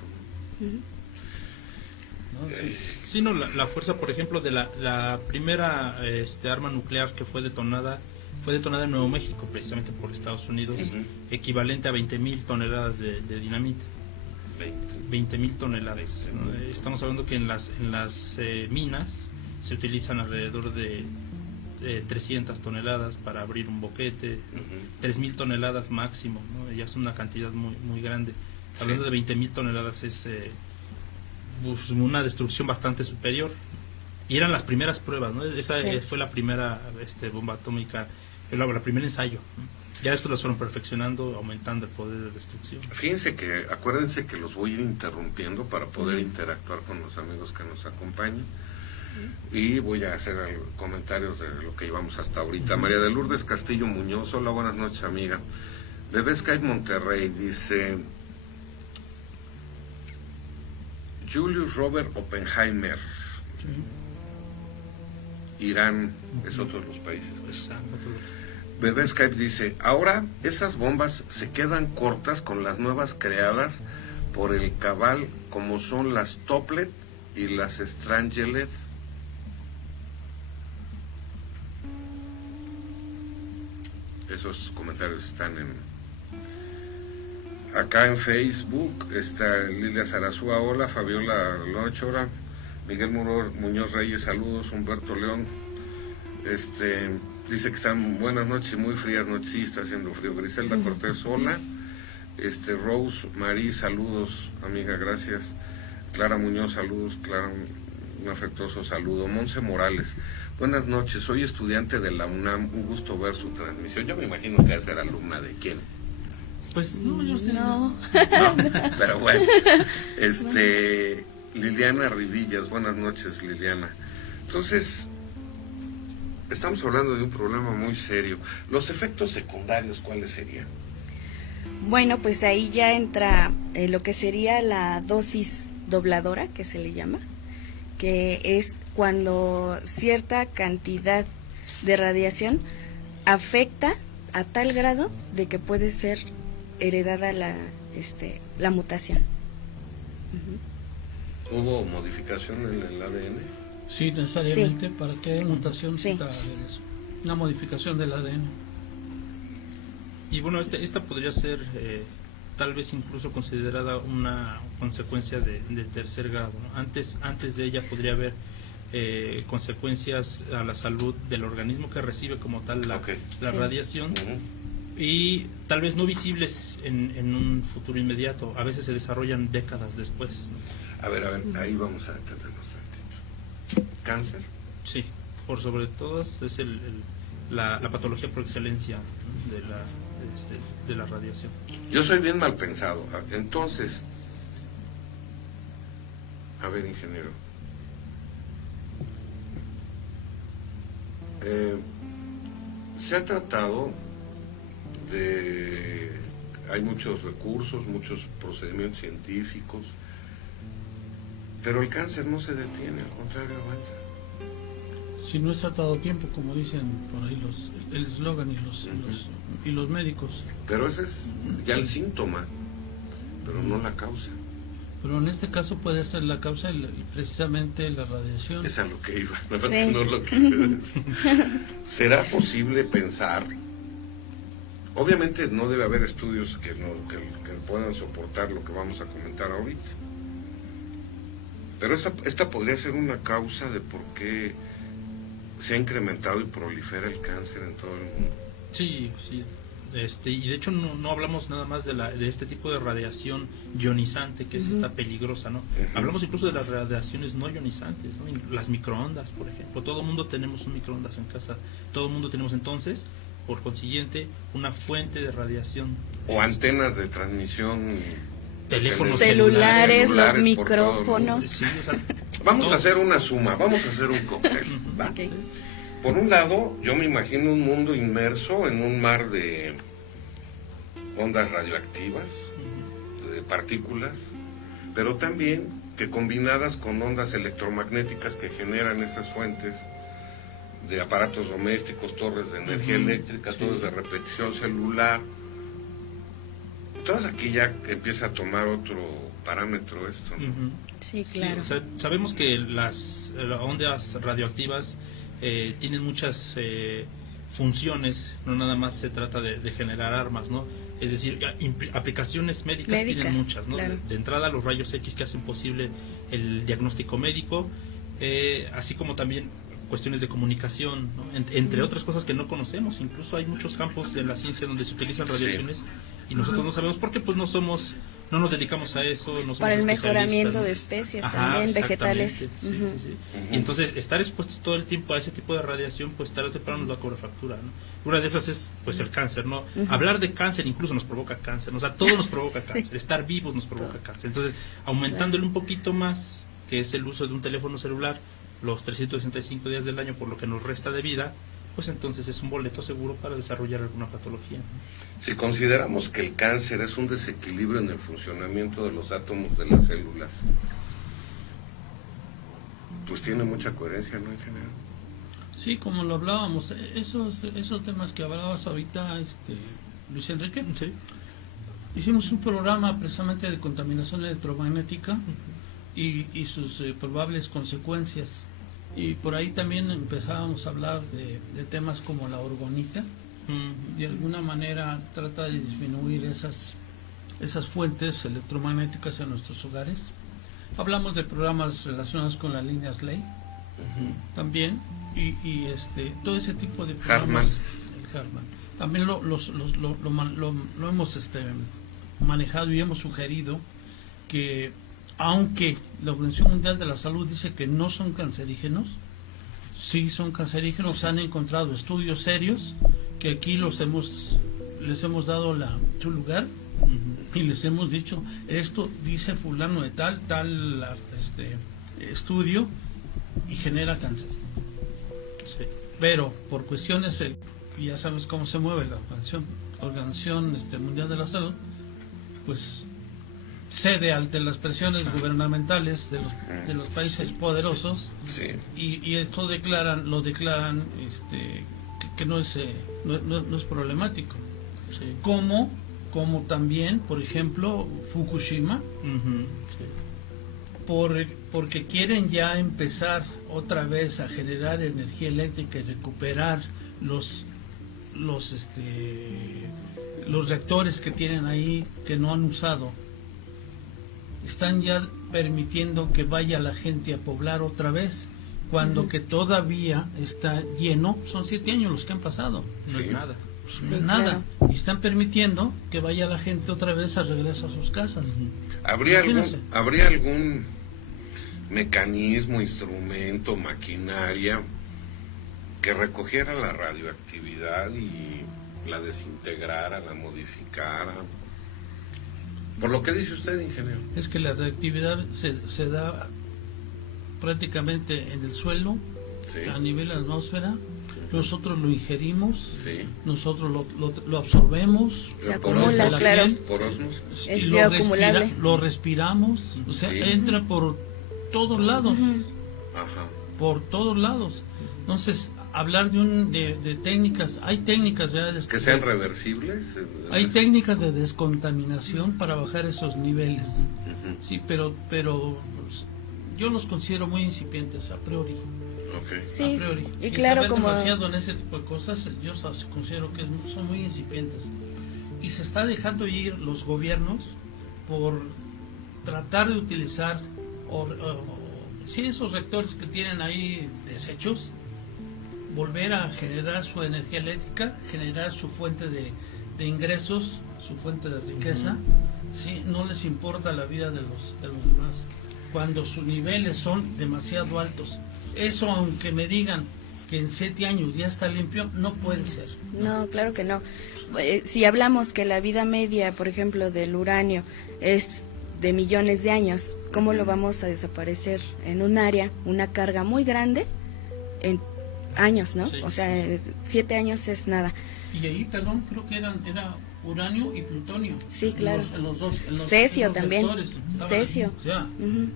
ujú. ¿No? Sí. Sí, no, la fuerza, por ejemplo, de la primera arma nuclear que fue detonada en Nuevo México, precisamente por Estados Unidos, Sí. equivalente a 20.000 toneladas de dinamita. 20. 20.000 toneladas. ¿No? Estamos hablando que en las minas se utilizan alrededor de 300 toneladas para abrir un boquete, Ujú. 3.000 toneladas máximo, ¿no? Ya es una cantidad muy muy grande. Hablando de 20.000 toneladas es pues, una destrucción bastante superior. Y eran las primeras pruebas, ¿no? Esa Sí. fue la primera bomba atómica, la primer ensayo, ¿no? Ya después las fueron perfeccionando, aumentando el poder de destrucción. Fíjense que, acuérdense que los voy a ir interrumpiendo para poder interactuar con los amigos que nos acompañan. Y voy a hacer comentarios de lo que llevamos hasta ahorita. María de Lourdes Castillo Muñoz, hola, buenas noches, amiga. Bebé Skype Monterrey dice: Julius Robert Oppenheimer, Irán, es otro de los países. Bebé Skype dice: ahora esas bombas se quedan cortas con las nuevas creadas por el Cabal, como son las Toplet y las Strangelet. Esos comentarios están acá en Facebook. Está Lilia Sarazúa, hola. Fabiola Lochora, Miguel Muñoz Reyes, saludos. Humberto León dice que están buenas noches y muy frías noches. Sí, está haciendo frío. Griselda Cortés, hola. Rose Marí, saludos, amiga, gracias. Clara Muñoz, saludos. Clara, un afectuoso saludo. Monse Morales, buenas noches, soy estudiante de la UNAM, un gusto ver su transmisión. Yo me imagino que es alumna de quién. Pues no, yo sé. No. No, pero bueno. Liliana Rivillas, buenas noches, Liliana. Entonces, estamos hablando de un problema muy serio. Los efectos secundarios, ¿cuáles serían? Bueno, pues ahí ya entra lo que sería la dosis dobladora, que se le llama, que es cuando cierta cantidad de radiación afecta a tal grado de que puede ser heredada la mutación. Ujú. ¿Hubo modificación en el ADN? Sí, necesariamente, para que haya mutación Sí. necesita haber eso, una modificación del ADN. Y bueno, esta podría ser tal vez incluso considerada una consecuencia de tercer grado, ¿no? Antes de ella podría haber consecuencias a la salud del organismo que recibe como tal la Ok. la Sí. radiación, Ujú. y tal vez no visibles en un futuro inmediato. A veces se desarrollan décadas después, ¿no? A ver, ahí vamos a detenernos tantito. ¿Cáncer? Sí, por sobre todas es la patología por excelencia, ¿no? de la radiación. Yo soy bien mal pensado. Entonces, a ver, ingeniero. Se ha tratado de... Hay muchos recursos, muchos procedimientos científicos, pero el cáncer no se detiene, al contrario, avanza. Si no es tratado a tiempo, como dicen por ahí el eslogan y los médicos. Pero ese es ya el síntoma, pero no la causa. Pero en este caso puede ser la causa precisamente la radiación. Es a lo que iba, no, Sí. no lo quise decir. ¿Será posible pensar? Obviamente no debe haber estudios que puedan soportar lo que vamos a comentar ahorita. Pero esta podría ser una causa de por qué se ha incrementado y prolifera el cáncer en todo el mundo. Sí, sí. Y de hecho no hablamos nada más de este tipo de radiación ionizante, que es esta peligrosa, ¿no? Hablamos incluso de las radiaciones no ionizantes, ¿no? Las microondas, por ejemplo. Todo el mundo tenemos un microondas en casa. Todo el mundo tenemos entonces, por consiguiente, una fuente de radiación. O antenas de transmisión. Teléfonos celulares, los por todo el micrófonos. Sí, o sea, Vamos a hacer una suma, vamos a hacer un cóctel, ¿va? Ok. Por un lado, yo me imagino un mundo inmerso en un mar de ondas radioactivas, de partículas, pero también que combinadas con ondas electromagnéticas que generan esas fuentes de aparatos domésticos, torres de energía eléctrica, sí. torres de repetición celular. Entonces aquí ya empieza a tomar otro parámetro esto, ¿no? Sí, sí, claro. o sea, sabemos que las ondas radioactivas tienen muchas funciones, no nada más se trata de generar armas, ¿no? Es decir, aplicaciones médicas tienen muchas, ¿no? Claro. De entrada, los rayos X que hacen posible el diagnóstico médico, así como también cuestiones de comunicación, ¿no? Entre otras cosas que no conocemos. Incluso hay muchos campos de la ciencia donde se utilizan radiaciones y nosotros no sabemos porque pues no nos dedicamos a eso, no somos Para el especialistas, mejoramiento ¿no? de especies Ajá, también, exactamente, vegetales. sí, sí, sí. Y entonces estar expuestos todo el tiempo a ese tipo de radiación, pues tarde o temprano nos va a cobrar factura, ¿no? Una de esas es pues el cáncer, ¿no? Hablar de cáncer incluso nos provoca cáncer, ¿no? O sea, todo nos provoca cáncer, estar vivos nos provoca cáncer. Entonces, aumentándole un poquito más, que es el uso de un teléfono celular, los 365 días del año por lo que nos resta de vida, pues entonces es un boleto seguro para desarrollar alguna patología, ¿no? Si consideramos que el cáncer es un desequilibrio en el funcionamiento de los átomos de las células, pues tiene mucha coherencia, ¿no, ingeniero? Sí, como lo hablábamos, esos temas que hablabas ahorita, Luis Enrique, Sí. hicimos un programa precisamente de contaminación electromagnética y sus probables consecuencias. Y por ahí también empezábamos a hablar de temas como la orgonita. De alguna manera trata de disminuir esas fuentes electromagnéticas en nuestros hogares. Hablamos de programas relacionados con las líneas ley también y todo ese tipo de programas. El Hartmann. También lo hemos manejado y hemos sugerido que aunque la Organización Mundial de la Salud dice que no son cancerígenos, sí son cancerígenos, han encontrado estudios serios que aquí les hemos dado su lugar y les hemos dicho, esto dice fulano de tal estudio y genera cáncer. Sí. Pero por cuestiones, ya sabes cómo se mueve la Organización Mundial de la Salud, pues cede ante las presiones gubernamentales de los países poderosos. Sí. Y esto lo declaran que no es problemático. Sí. Como también, por ejemplo, Fukushima, Sí. porque quieren ya empezar otra vez a generar energía eléctrica y recuperar los reactores que tienen ahí que no han usado. Están ya permitiendo que vaya la gente a poblar otra vez, cuando que todavía está lleno. Son 7 años los que han pasado. No es nada. No es nada. Y están permitiendo que vaya la gente otra vez a regreso a sus casas. ¿Habría Imagínense. algún mecanismo, instrumento, maquinaria que recogiera la radioactividad y la desintegrara, la modificara? Por lo que dice usted, ingeniero. Es que la radioactividad se da prácticamente en el suelo, Sí. a nivel de la atmósfera. Nosotros lo ingerimos, Sí. nosotros lo absorbemos, Se Por acumula, osmosis, claro. Por osmosis. Es y bioacumulable. lo respiramos, o sea, Sí. entra por todos lados, Ajá. por todos lados. Entonces, hablar de técnicas, hay técnicas ya Que sean reversibles. hay técnicas de descontaminación para bajar esos niveles. Sí, pero pues, yo los considero muy incipientes a priori. Okay. Sí, A priori. y Si claro, se ven como... demasiado en ese tipo de cosas, yo considero que son muy incipientes. Y se está dejando ir los gobiernos por tratar de utilizar sí, esos reactores que tienen ahí desechos, volver a generar su energía eléctrica, generar su fuente de ingresos, su fuente de riqueza. Sí, no les importa la vida de los demás cuando sus niveles son demasiado altos. Eso, aunque me digan que en 7 años ya está limpio, no puede ser. No, claro que no. Si hablamos que la vida media, por ejemplo, del uranio es de millones de años, ¿cómo lo vamos a desaparecer en un área, una carga muy grande, en años, ¿no? Sí. O sea, 7 años es nada. Y ahí, perdón, creo que era uranio y plutonio. Sí, claro. En los dos. Cesio también. reactores estaban Cesio. ahí. Ya. Ujú.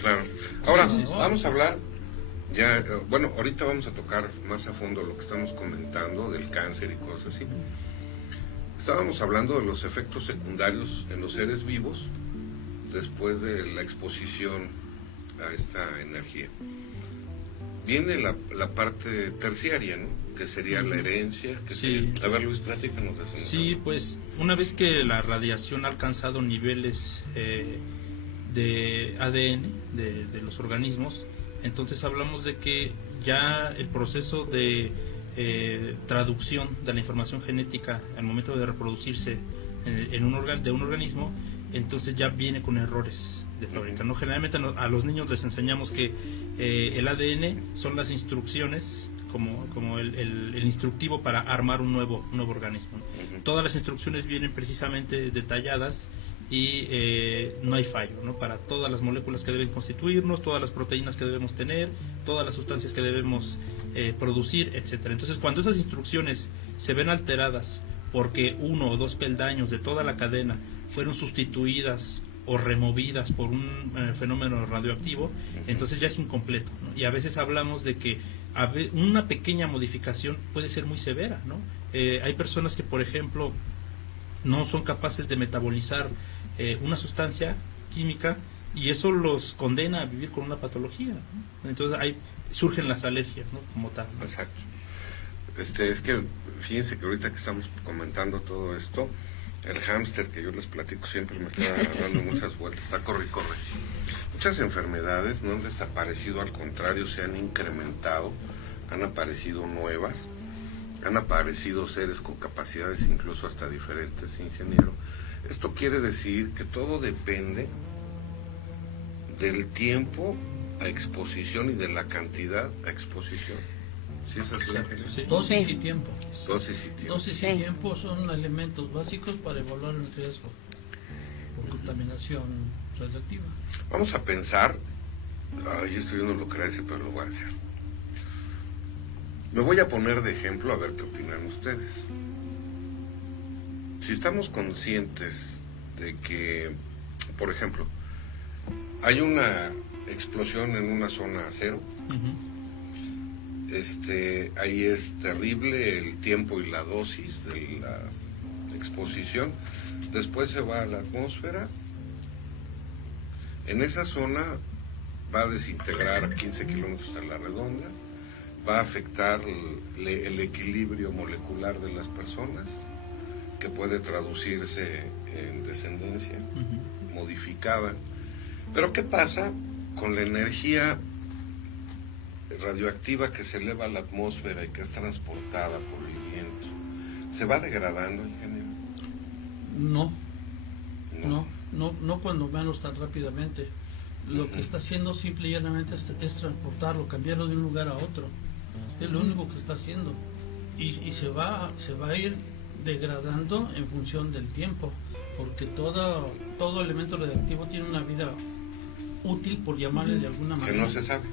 Claro. Ahora, Sí, sí. vamos a hablar, ya, bueno, ahorita vamos a tocar más a fondo lo que estamos comentando del cáncer y cosas así. Estábamos hablando de los efectos secundarios en los seres vivos después de la exposición a esta energía. Viene la parte terciaria, ¿no? Que sería la herencia. Que Sí. sería... A ver, Luis, platícanos de eso. Sí, pues una vez que la radiación ha alcanzado niveles de ADN de los organismos, entonces hablamos de que ya el proceso de traducción de la información genética al momento de reproducirse de un organismo, entonces ya viene con errores de fábrica, ¿no? Generalmente a los niños les enseñamos que el ADN son las instrucciones, como el instructivo para armar un nuevo organismo. Todas las instrucciones vienen precisamente detalladas y no hay fallo, ¿no? Para todas las moléculas que deben constituirnos, todas las proteínas que debemos tener, todas las sustancias que debemos producir, etcétera. Entonces, cuando esas instrucciones se ven alteradas porque 1 o 2 peldaños de toda la cadena fueron sustituidas o removidas por un fenómeno radioactivo, entonces ya es incompleto, ¿no? Y a veces hablamos de que una pequeña modificación puede ser muy severa, ¿no? Hay personas que, por ejemplo, no son capaces de metabolizar una sustancia química y eso los condena a vivir con una patología, ¿no? Entonces surgen las alergias, ¿no? Como tal, ¿no? Exacto. Es que fíjense que ahorita que estamos comentando todo esto, el hámster que yo les platico siempre me está dando muchas vueltas, está corre y corre. Muchas enfermedades no han desaparecido, al contrario, se han incrementado, han aparecido nuevas, han aparecido seres con capacidades incluso hasta diferentes, ingeniero. Esto quiere decir que todo depende del tiempo a exposición y de la cantidad a exposición. ¿Sí es así? Exacto, sí. Dosis Sí. y tiempo. Dosis y tiempo. Dosis Sí. y tiempo son elementos básicos para evaluar el riesgo por contaminación radioactiva. Vamos a pensar, esto yo no lo creo, pero lo voy a hacer. Me voy a poner de ejemplo a ver qué opinan ustedes. Si estamos conscientes de que, por ejemplo, hay una explosión en una zona cero, ahí es terrible el tiempo y la dosis de la exposición, después se va a la atmósfera, en esa zona va a desintegrar a 15 kilómetros a la redonda, va a afectar el equilibrio molecular de las personas, que puede traducirse en descendencia modificada. Pero ¿qué pasa con la energía radioactiva que se eleva a la atmósfera y que es transportada por el viento? ¿Se va degradando, ingeniero? No cuando menos tan rápidamente. Lo que está haciendo simple y llanamente es transportarlo, cambiarlo de un lugar a otro. Es lo único que está haciendo. Y se va a ir degradando en función del tiempo, porque todo elemento radioactivo tiene una vida útil, por llamarle de alguna manera. Que no se sabe.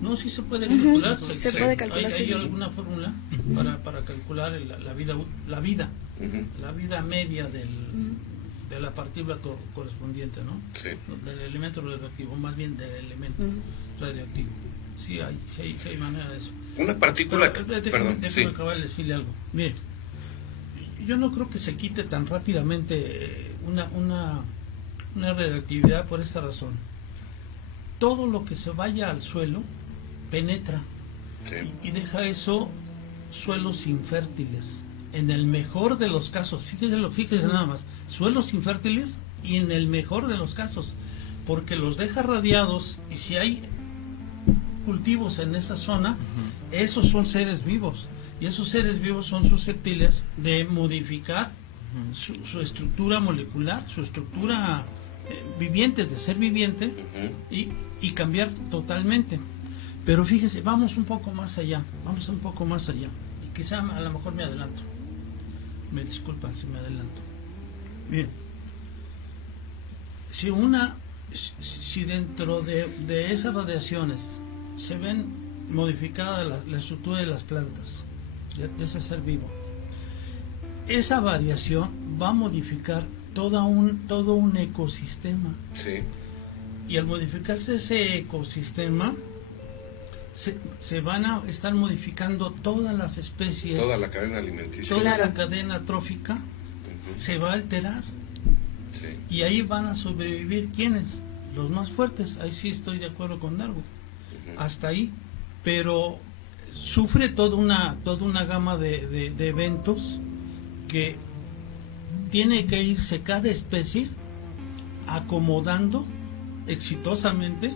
No, sí se puede calcular. Se puede calcular, Hay sí. alguna fórmula para calcular la vida media de la partícula correspondiente, ¿no? Sí. Del elemento radioactivo, más bien del elemento radioactivo. Sí hay manera de eso. Una partícula... Déjame sí. acabar de decirle algo. Mire, yo no creo que se quite tan rápidamente una radioactividad por esta razón. Todo lo que se vaya al suelo penetra y deja eso suelos infértiles. En el mejor de los casos, fíjese nada más, suelos infértiles y en el mejor de los casos, porque los deja radiados y si hay cultivos en esa zona, esos son seres vivos y esos seres vivos son susceptibles de modificar su estructura molecular, su estructura viviente, de ser viviente, y cambiar totalmente. Pero fíjese, vamos un poco más allá, y quizá a lo mejor me adelanto, me disculpan si me adelanto. Bien, si dentro de esas radiaciones se ven modificada la estructura de las plantas, de ese ser vivo, esa variación va a modificar todo un ecosistema. Sí. Y al modificarse ese ecosistema, se van a estar modificando todas las especies. Toda la cadena alimenticia. Toda la cadena trófica se va a alterar. Sí. Y ahí van a sobrevivir, ¿quiénes? Los más fuertes. Ahí sí estoy de acuerdo con Darwin. Hasta ahí. Pero sufre toda una gama de eventos que tiene que irse cada especie acomodando exitosamente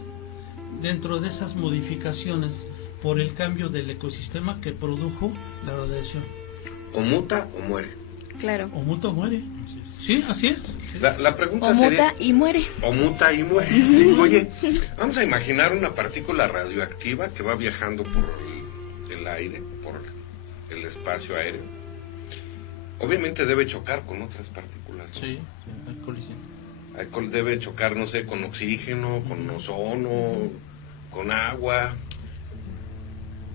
dentro de esas modificaciones por el cambio del ecosistema que produjo la radiación. O muta o muere. Claro. O muta o muere. Sí, así es. La pregunta o sería... muta y muere. O muta y muere, sí. Oye, vamos a imaginar una partícula radioactiva que va viajando por el aire, por el espacio aéreo. Obviamente debe chocar con otras partículas, ¿no? Sí, hay colisión. Debe chocar, no sé, con oxígeno, con ozono, con agua.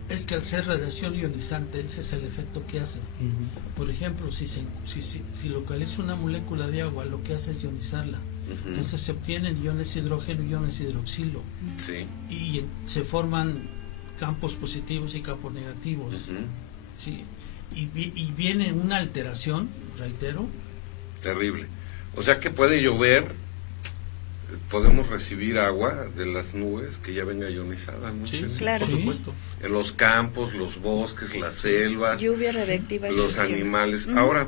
Es que al ser radiación ionizante, ese es el efecto que hace. Por ejemplo, si localiza una molécula de agua, lo que hace es ionizarla. Entonces se obtienen iones hidrógeno y iones hidroxilo. Sí. Y se forman campos positivos y campos negativos. Sí. Y viene una alteración, reitero. Terrible. O sea que puede llover, podemos recibir agua de las nubes que ya venga ionizada, ¿no? Sí, claro. Por supuesto. En los campos, los bosques, las selvas, Lluvia radiactiva. los animales. Ahora,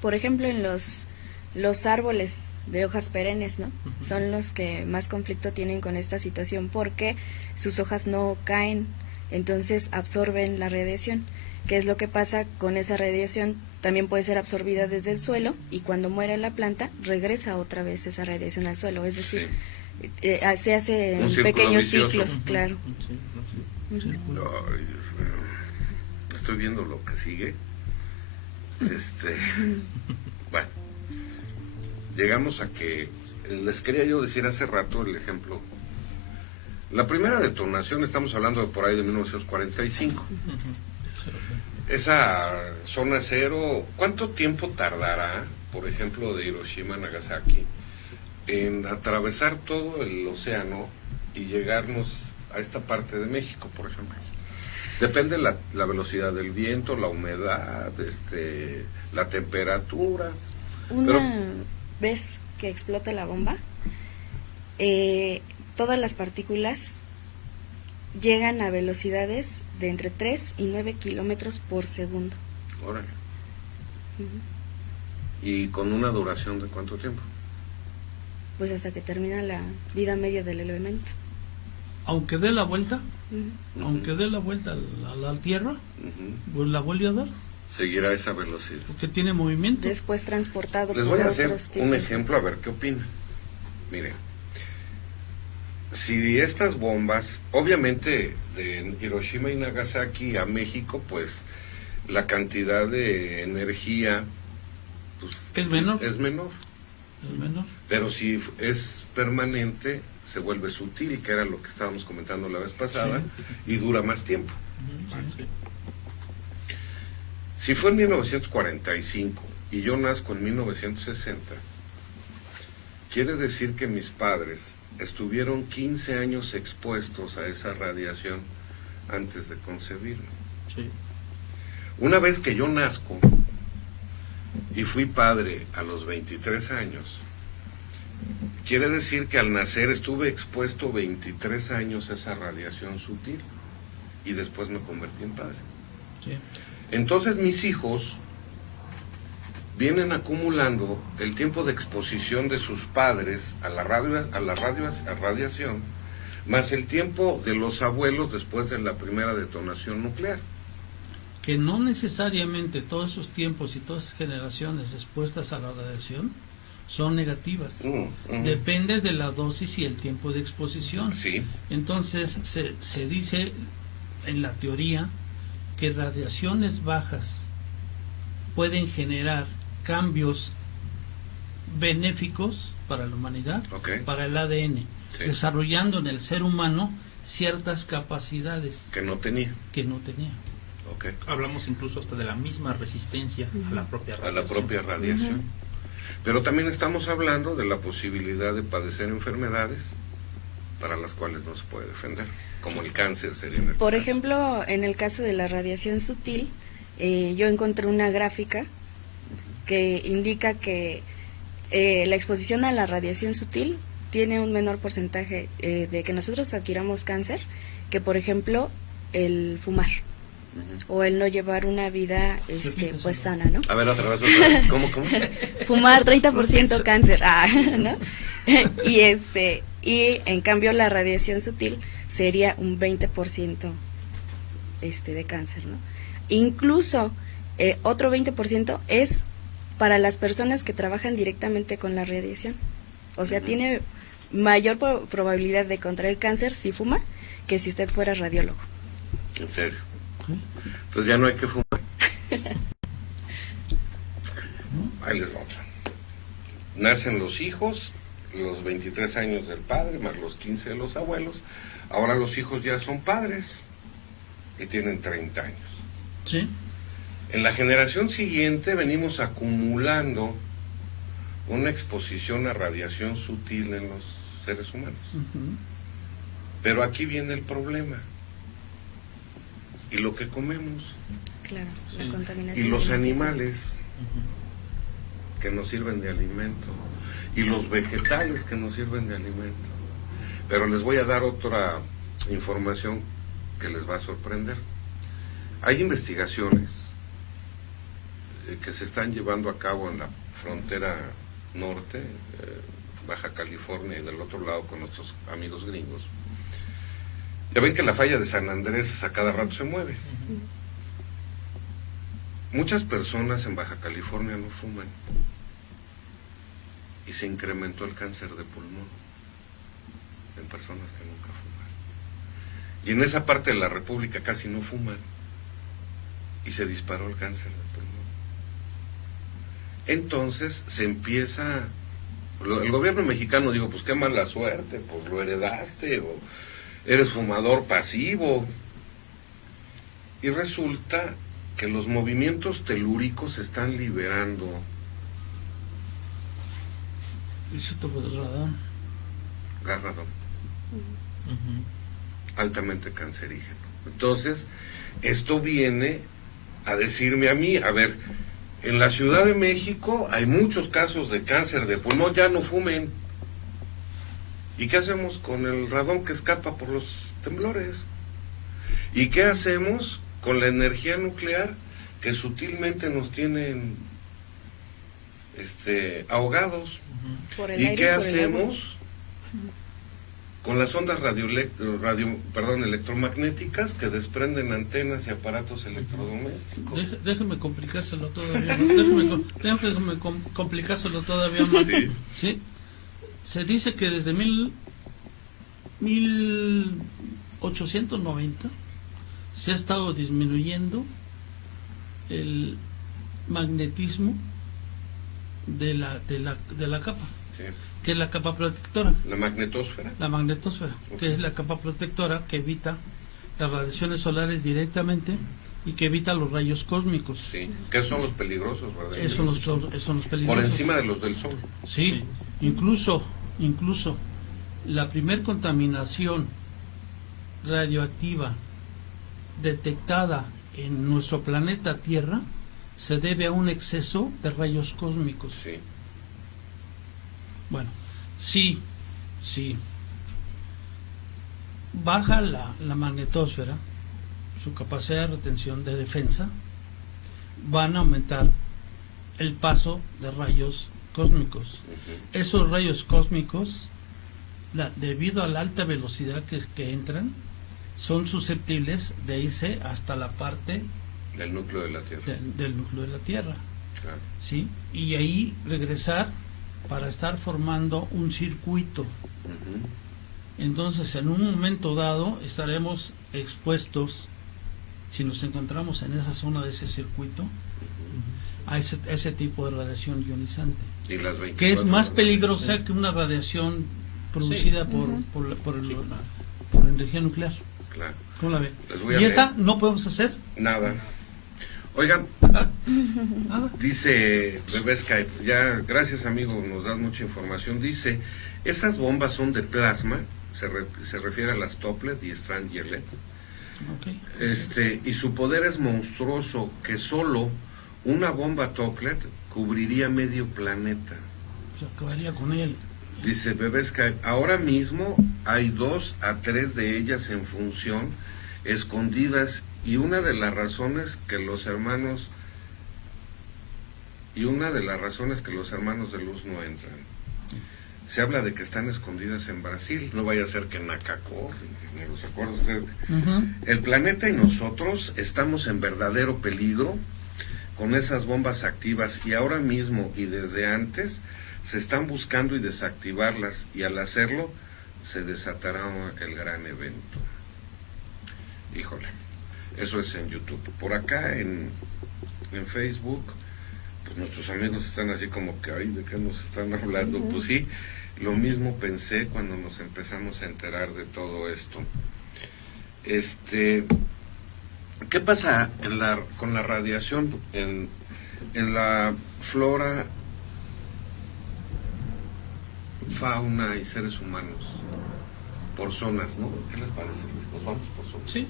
por ejemplo, en los árboles de hojas perennes, ¿no? Son los que más conflicto tienen con esta situación porque sus hojas no caen, entonces absorben la radiación. ¿Qué es lo que pasa con esa radiación? También puede ser absorbida desde el suelo y cuando muere la planta regresa otra vez esa radiación al suelo, es decir, se hace en pequeños ciclos, claro. Ay, Dios mío. Estoy viendo lo que sigue. Bueno, llegamos a que les quería yo decir hace rato el ejemplo. La primera detonación, estamos hablando de por ahí de 1945. Esa zona cero, ¿cuánto tiempo tardará, por ejemplo, de Hiroshima a Nagasaki, en atravesar todo el océano y llegarnos a esta parte de México, por ejemplo? Depende la velocidad del viento, la humedad, la temperatura. Una vez que explota la bomba, todas las partículas llegan a velocidades de entre 3 y 9 kilómetros por segundo. Órale. ¿Y con una duración de cuánto tiempo? Pues hasta que termina la vida media del elemento. Aunque dé la vuelta, a la Tierra, pues la vuelve a dar. Seguirá esa velocidad. Porque tiene movimiento. Después transportado Les por voy a hacer otros un tipos. ejemplo a ver qué opinan. Miren, si estas bombas, obviamente de Hiroshima y Nagasaki a México, pues la cantidad de energía pues, es menor. Es menor. Es menor. Pero si es permanente, se vuelve sutil, que era lo que estábamos comentando la vez pasada, y dura más tiempo. Si fue en 1945 y yo nazco en 1960, quiere decir que mis padres estuvieron 15 años expuestos a esa radiación antes de concebirme. Sí. Una vez que yo nazco, y fui padre a los 23 años, quiere decir que al nacer estuve expuesto 23 años a esa radiación sutil y después me convertí en padre. Sí. Entonces mis hijos vienen acumulando el tiempo de exposición de sus padres a la radiación, más el tiempo de los abuelos después de la primera detonación nuclear. Que no necesariamente todos esos tiempos y todas esas generaciones expuestas a la radiación son negativas. Depende de la dosis y el tiempo de exposición. Sí. Entonces se dice en la teoría que radiaciones bajas pueden generar cambios benéficos para la humanidad, Okay. para el ADN, Sí. desarrollando en el ser humano ciertas capacidades Que no tenía. que no tenía. Okay. Hablamos incluso hasta de la misma resistencia a la propia A radiación. la propia radiación. Pero también estamos hablando de la posibilidad de padecer enfermedades para las cuales no se puede defender, como el cáncer sería en este Por caso. ejemplo, en el caso de la radiación sutil, yo encontré una gráfica que indica que la exposición a la radiación sutil tiene un menor porcentaje de que nosotros adquiramos cáncer que, por ejemplo, el fumar o el no llevar una vida pues sana, ¿no? A ver, otra vez. ¿Cómo? Fumar 30% cáncer, ¿no? y en cambio la radiación sutil sería un 20% de cáncer, ¿no? Incluso otro 20% es para las personas que trabajan directamente con la radiación. O sea, tiene mayor probabilidad de contraer cáncer si fuma que si usted fuera radiólogo. En serio. Pues ya no hay que fumar. Ahí les va otra. Nacen los hijos, los 23 años del padre, más los 15 de los abuelos. Ahora los hijos ya son padres y tienen 30 años. ¿Sí? En la generación siguiente venimos acumulando una exposición a radiación sutil en los seres humanos. Pero aquí viene el problema. Y lo que comemos. Claro, Sí. la contaminación. Y los alimenticia. animales que nos sirven de alimento. Y los vegetales que nos sirven de alimento. Pero les voy a dar otra información que les va a sorprender. Hay investigaciones que se están llevando a cabo en la frontera norte, Baja California, y del otro lado con nuestros amigos gringos. Ya ven que la falla de San Andrés a cada rato se mueve. Muchas personas en Baja California no fuman y se incrementó el cáncer de pulmón en personas que nunca fuman. Y en esa parte de la República casi no fuman y se disparó el cáncer de pulmón. Entonces se empieza, el gobierno mexicano digo, pues qué mala suerte, pues lo heredaste o eres fumador pasivo. Y resulta que los movimientos telúricos se están liberando Isótopo de radón. radón, altamente cancerígeno. Entonces, esto viene a decirme a mí, a ver, en la Ciudad de México hay muchos casos de cáncer de pulmón, ya no fumen. ¿Y qué hacemos con el radón que escapa por los temblores? ¿Y qué hacemos con la energía nuclear que sutilmente nos tienen ahogados? Por el ¿Y aire qué y por el agua. hacemos con las ondas electromagnéticas que desprenden antenas y aparatos electrodomésticos? Déjeme complicárselo todavía más. Déjeme complicárselo todavía más. Sí. ¿Sí? Se dice que desde 1890 se ha estado disminuyendo el magnetismo de la capa, Sí. que es la capa protectora. La magnetosfera. La magnetosfera, que es la capa protectora que evita las radiaciones solares directamente y que evita los rayos cósmicos. Sí. ¿Qué son los peligrosos, verdad? Esos son los peligrosos. Por encima de los del sol. Sí, incluso la primer contaminación radioactiva detectada en nuestro planeta Tierra se debe a un exceso de rayos cósmicos. Sí. Bueno, sí, baja la magnetosfera, su capacidad de retención de defensa, van a aumentar el paso de rayos cósmicos. Esos rayos cósmicos, debido a la alta velocidad que entran, son susceptibles de irse hasta la parte del núcleo de la Tierra. Del núcleo de la Tierra. Claro. ¿Sí? Y ahí regresar para estar formando un circuito. Entonces, en un momento dado, estaremos expuestos, si nos encontramos en esa zona de ese circuito, a ese tipo de radiación ionizante, Y las 24 que es más horas. peligrosa que una radiación producida por energía nuclear. Claro. ¿Cómo la ve? Les voy a ¿Y esa leer. no podemos hacer? Nada. Oigan, Nada. dice Bebé Skype, ya, gracias amigo, nos das mucha información. Dice, esas bombas son de plasma, se refiere a las Toppler y Strangelet. Okay. Y su poder es monstruoso, que solo una bomba Toppler cubriría medio planeta. Se acabaría con él. Dice Bebé Skype, ahora mismo hay 2 a 3 de ellas en función, escondidas, y una de las razones que los hermanos de luz no entran. Se habla de que están escondidas en Brasil, no vaya a ser que en Acacor, ¿se acuerda usted? El planeta y nosotros estamos en verdadero peligro con esas bombas activas, y ahora mismo y desde antes se están buscando y desactivarlas, y al hacerlo se desatará el gran evento. Híjole, eso es en YouTube. Por acá en Facebook, pues nuestros amigos están así como que, ay, ¿de qué nos están hablando? Pues sí, lo mismo pensé cuando nos empezamos a enterar de todo esto. ¿Qué pasa con la radiación en la flora, fauna y seres humanos? Por zonas, ¿no? ¿Qué les parece, Luis? Nos vamos por zonas. Sí.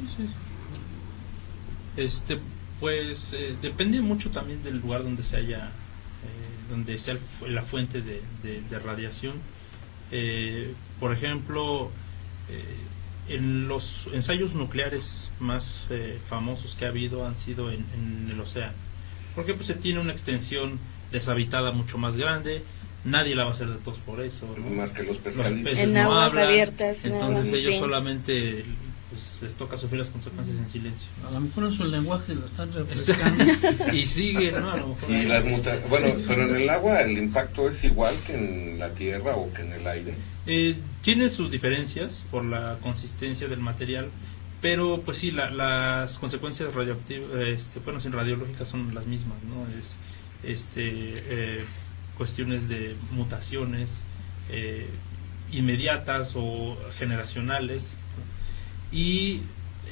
Pues depende mucho también del lugar donde se haya, donde sea la fuente de radiación. Por ejemplo, en los ensayos nucleares más famosos que ha habido han sido en el océano, porque pues se tiene una extensión deshabitada mucho más grande. Nadie la va a hacer de todos por eso, ¿no? Más que los Los pescaditos. peces En no aguas hablan, abiertas, entonces nada, ellos sí. solamente pues, les toca sufrir las consecuencias en silencio. A lo mejor en su lenguaje lo están refrescando. Y sigue, ¿no? A lo mejor Y las bueno, pero en el agua el impacto es igual que en la tierra o que en el aire. tiene sus diferencias por la consistencia del material, pero pues sí, las consecuencias radioactivas, radiológicas son las mismas, ¿no? Cuestiones de mutaciones inmediatas o generacionales, y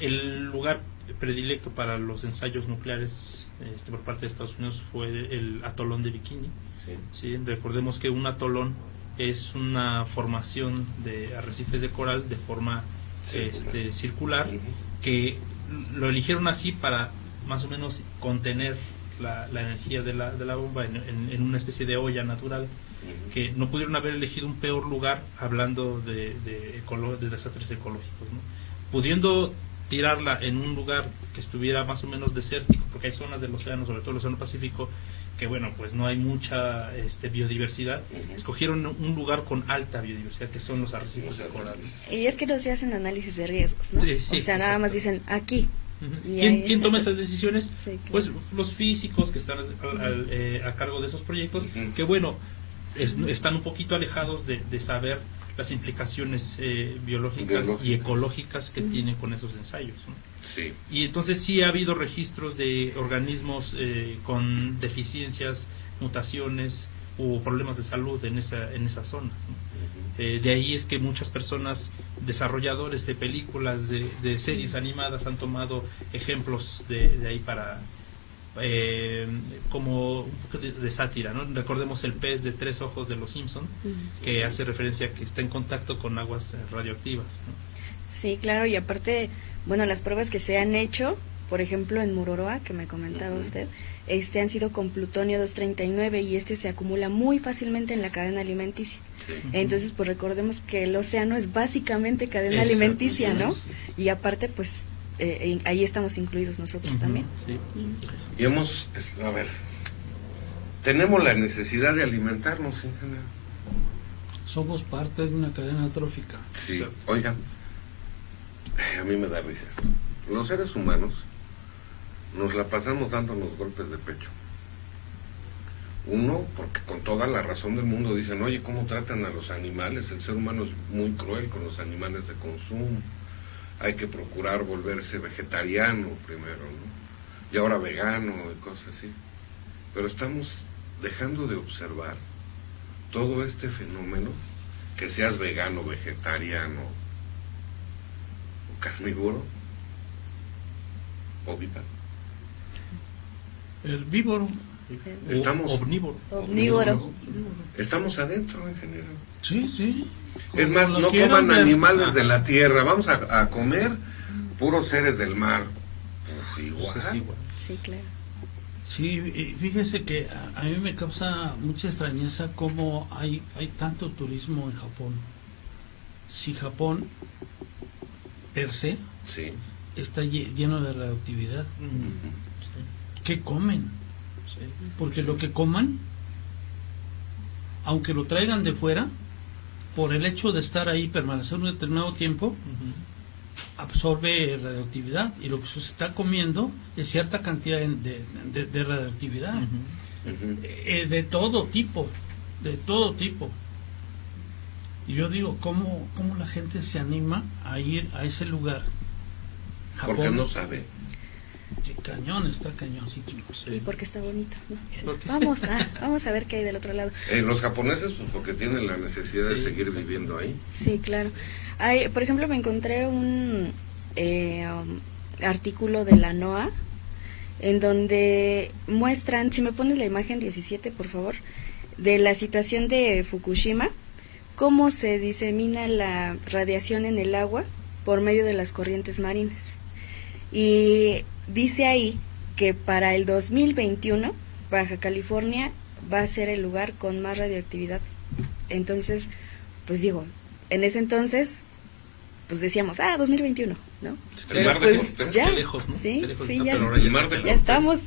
el lugar predilecto para los ensayos nucleares por parte de Estados Unidos fue el atolón de Bikini. Sí, recordemos que un atolón es una formación de arrecifes de coral de forma circular, que lo eligieron así para más o menos contener la energía de la bomba en una especie de olla natural, que no pudieron haber elegido un peor lugar hablando de desastres ecológicos, ¿no? Pudiendo tirarla en un lugar que estuviera más o menos desértico, porque hay zonas del océano, sobre todo el océano Pacífico, que bueno, pues no hay mucha biodiversidad. Escogieron un lugar con alta biodiversidad, que son los arrecifes de coral. Y es que no se hacen análisis de riesgos, ¿no? Sí, sí, o sea, nada más dicen aquí. Y ¿Quién toma esas decisiones? Sí, claro. Pues los físicos que están a cargo de esos proyectos, que bueno, están un poquito alejados de saber las implicaciones biológicas y ecológicas que tiene con esos ensayos, ¿no? Sí. Y entonces sí ha habido registros de organismos con deficiencias, mutaciones o problemas de salud en esas zonas, ¿no? De ahí es que muchas personas, desarrolladores de películas, de series animadas, han tomado ejemplos de ahí para como un poco de sátira, ¿no? Recordemos el pez de 3 ojos de los Simpson, que hace referencia a que está en contacto con aguas radioactivas, ¿no? Sí, claro, y aparte, bueno, las pruebas que se han hecho, por ejemplo en Mururoa, que me comentaba usted, han sido con plutonio 239 y se acumula muy fácilmente en la cadena alimenticia. Sí. Entonces, pues recordemos que el océano es básicamente cadena Exacto, alimenticia, ¿no? sí. Y aparte, pues ahí estamos incluidos nosotros Ujú, también. sí. Y a ver, tenemos la necesidad de alimentarnos, ingeniero. Somos parte de una cadena trófica. Sí, Exacto. oigan, a mí me da risa esto. Los seres humanos nos la pasamos dándonos golpes de pecho. Uno, porque con toda la razón del mundo dicen, oye, ¿cómo tratan a los animales? El ser humano es muy cruel con los animales de consumo. Hay que procurar volverse vegetariano primero, ¿no? Y ahora vegano y cosas así. Pero estamos dejando de observar todo este fenómeno, que seas vegano, vegetariano, o carnívoro, o viva. Herbívoro. Estamos- Omnívoro. Omnívoro. Estamos adentro, ingeniero. Sí, sí. Es más, Como no lo quieran coman ver. animales de la tierra, vamos a comer puros seres del mar. Pues igual. Pues es igual. Sí, claro. Sí, y fíjese que a mí me causa mucha extrañeza cómo hay tanto turismo en Japón. Si Japón, per se, Sí. está lleno de radioactividad, Sí, ¿qué comen? sí. Porque lo que coman, aunque lo traigan de fuera, por el hecho de estar ahí, permanecer un determinado tiempo, Ujú. absorbe radioactividad, y lo que se está comiendo es cierta cantidad de radioactividad. Ujú. Ujú. De todo tipo, de todo tipo. Y yo digo, ¿cómo la gente se anima a ir a ese lugar? Porque no sabe. Qué cañón, está cañoncísimo. Y porque está bonito, ¿no? Dicen, Porque- vamos a ver qué hay del otro lado. Los japoneses, pues porque tienen la necesidad de Sí, seguir exacto. viviendo ahí. Sí, claro. Hay, por ejemplo, me encontré un artículo de la NOAA en donde muestran, si me pones la imagen 17, por favor, de la situación de Fukushima, cómo se disemina la radiación en el agua por medio de las corrientes marinas. Y dice ahí que para el 2021 Baja California va a ser el lugar con más radioactividad. Entonces, pues digo, en ese entonces, pues decíamos, 2021, ¿no? El mar de pues Cortés. ya, Qué lejos, ¿no? sí, Qué lejos sí, está, ya, pero ahora El está mar de aquí. ya estamos.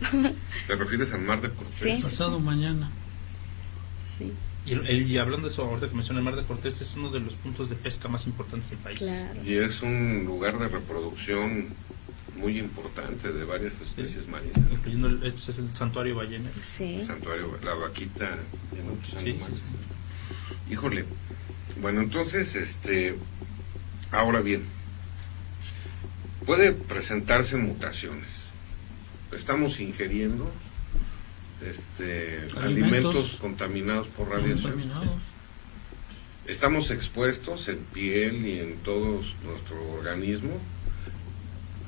¿Te refieres al mar de Cortés? Sí. Pasado mañana. Sí, Y hablando de eso, ahorita que menciona el Mar de Cortés, es uno de los puntos de pesca más importantes del país. claro. Y es un lugar de reproducción muy importante de varias especies marinas. Incluyendo es el santuario ballenero. Sí. El santuario, la vaquita y muchos Sí, animales. sí, Híjole. Bueno, entonces, ahora bien, puede presentarse mutaciones. Estamos ingiriendo alimentos contaminados por radiación. Contaminados. Estamos expuestos en piel y en todo nuestro organismo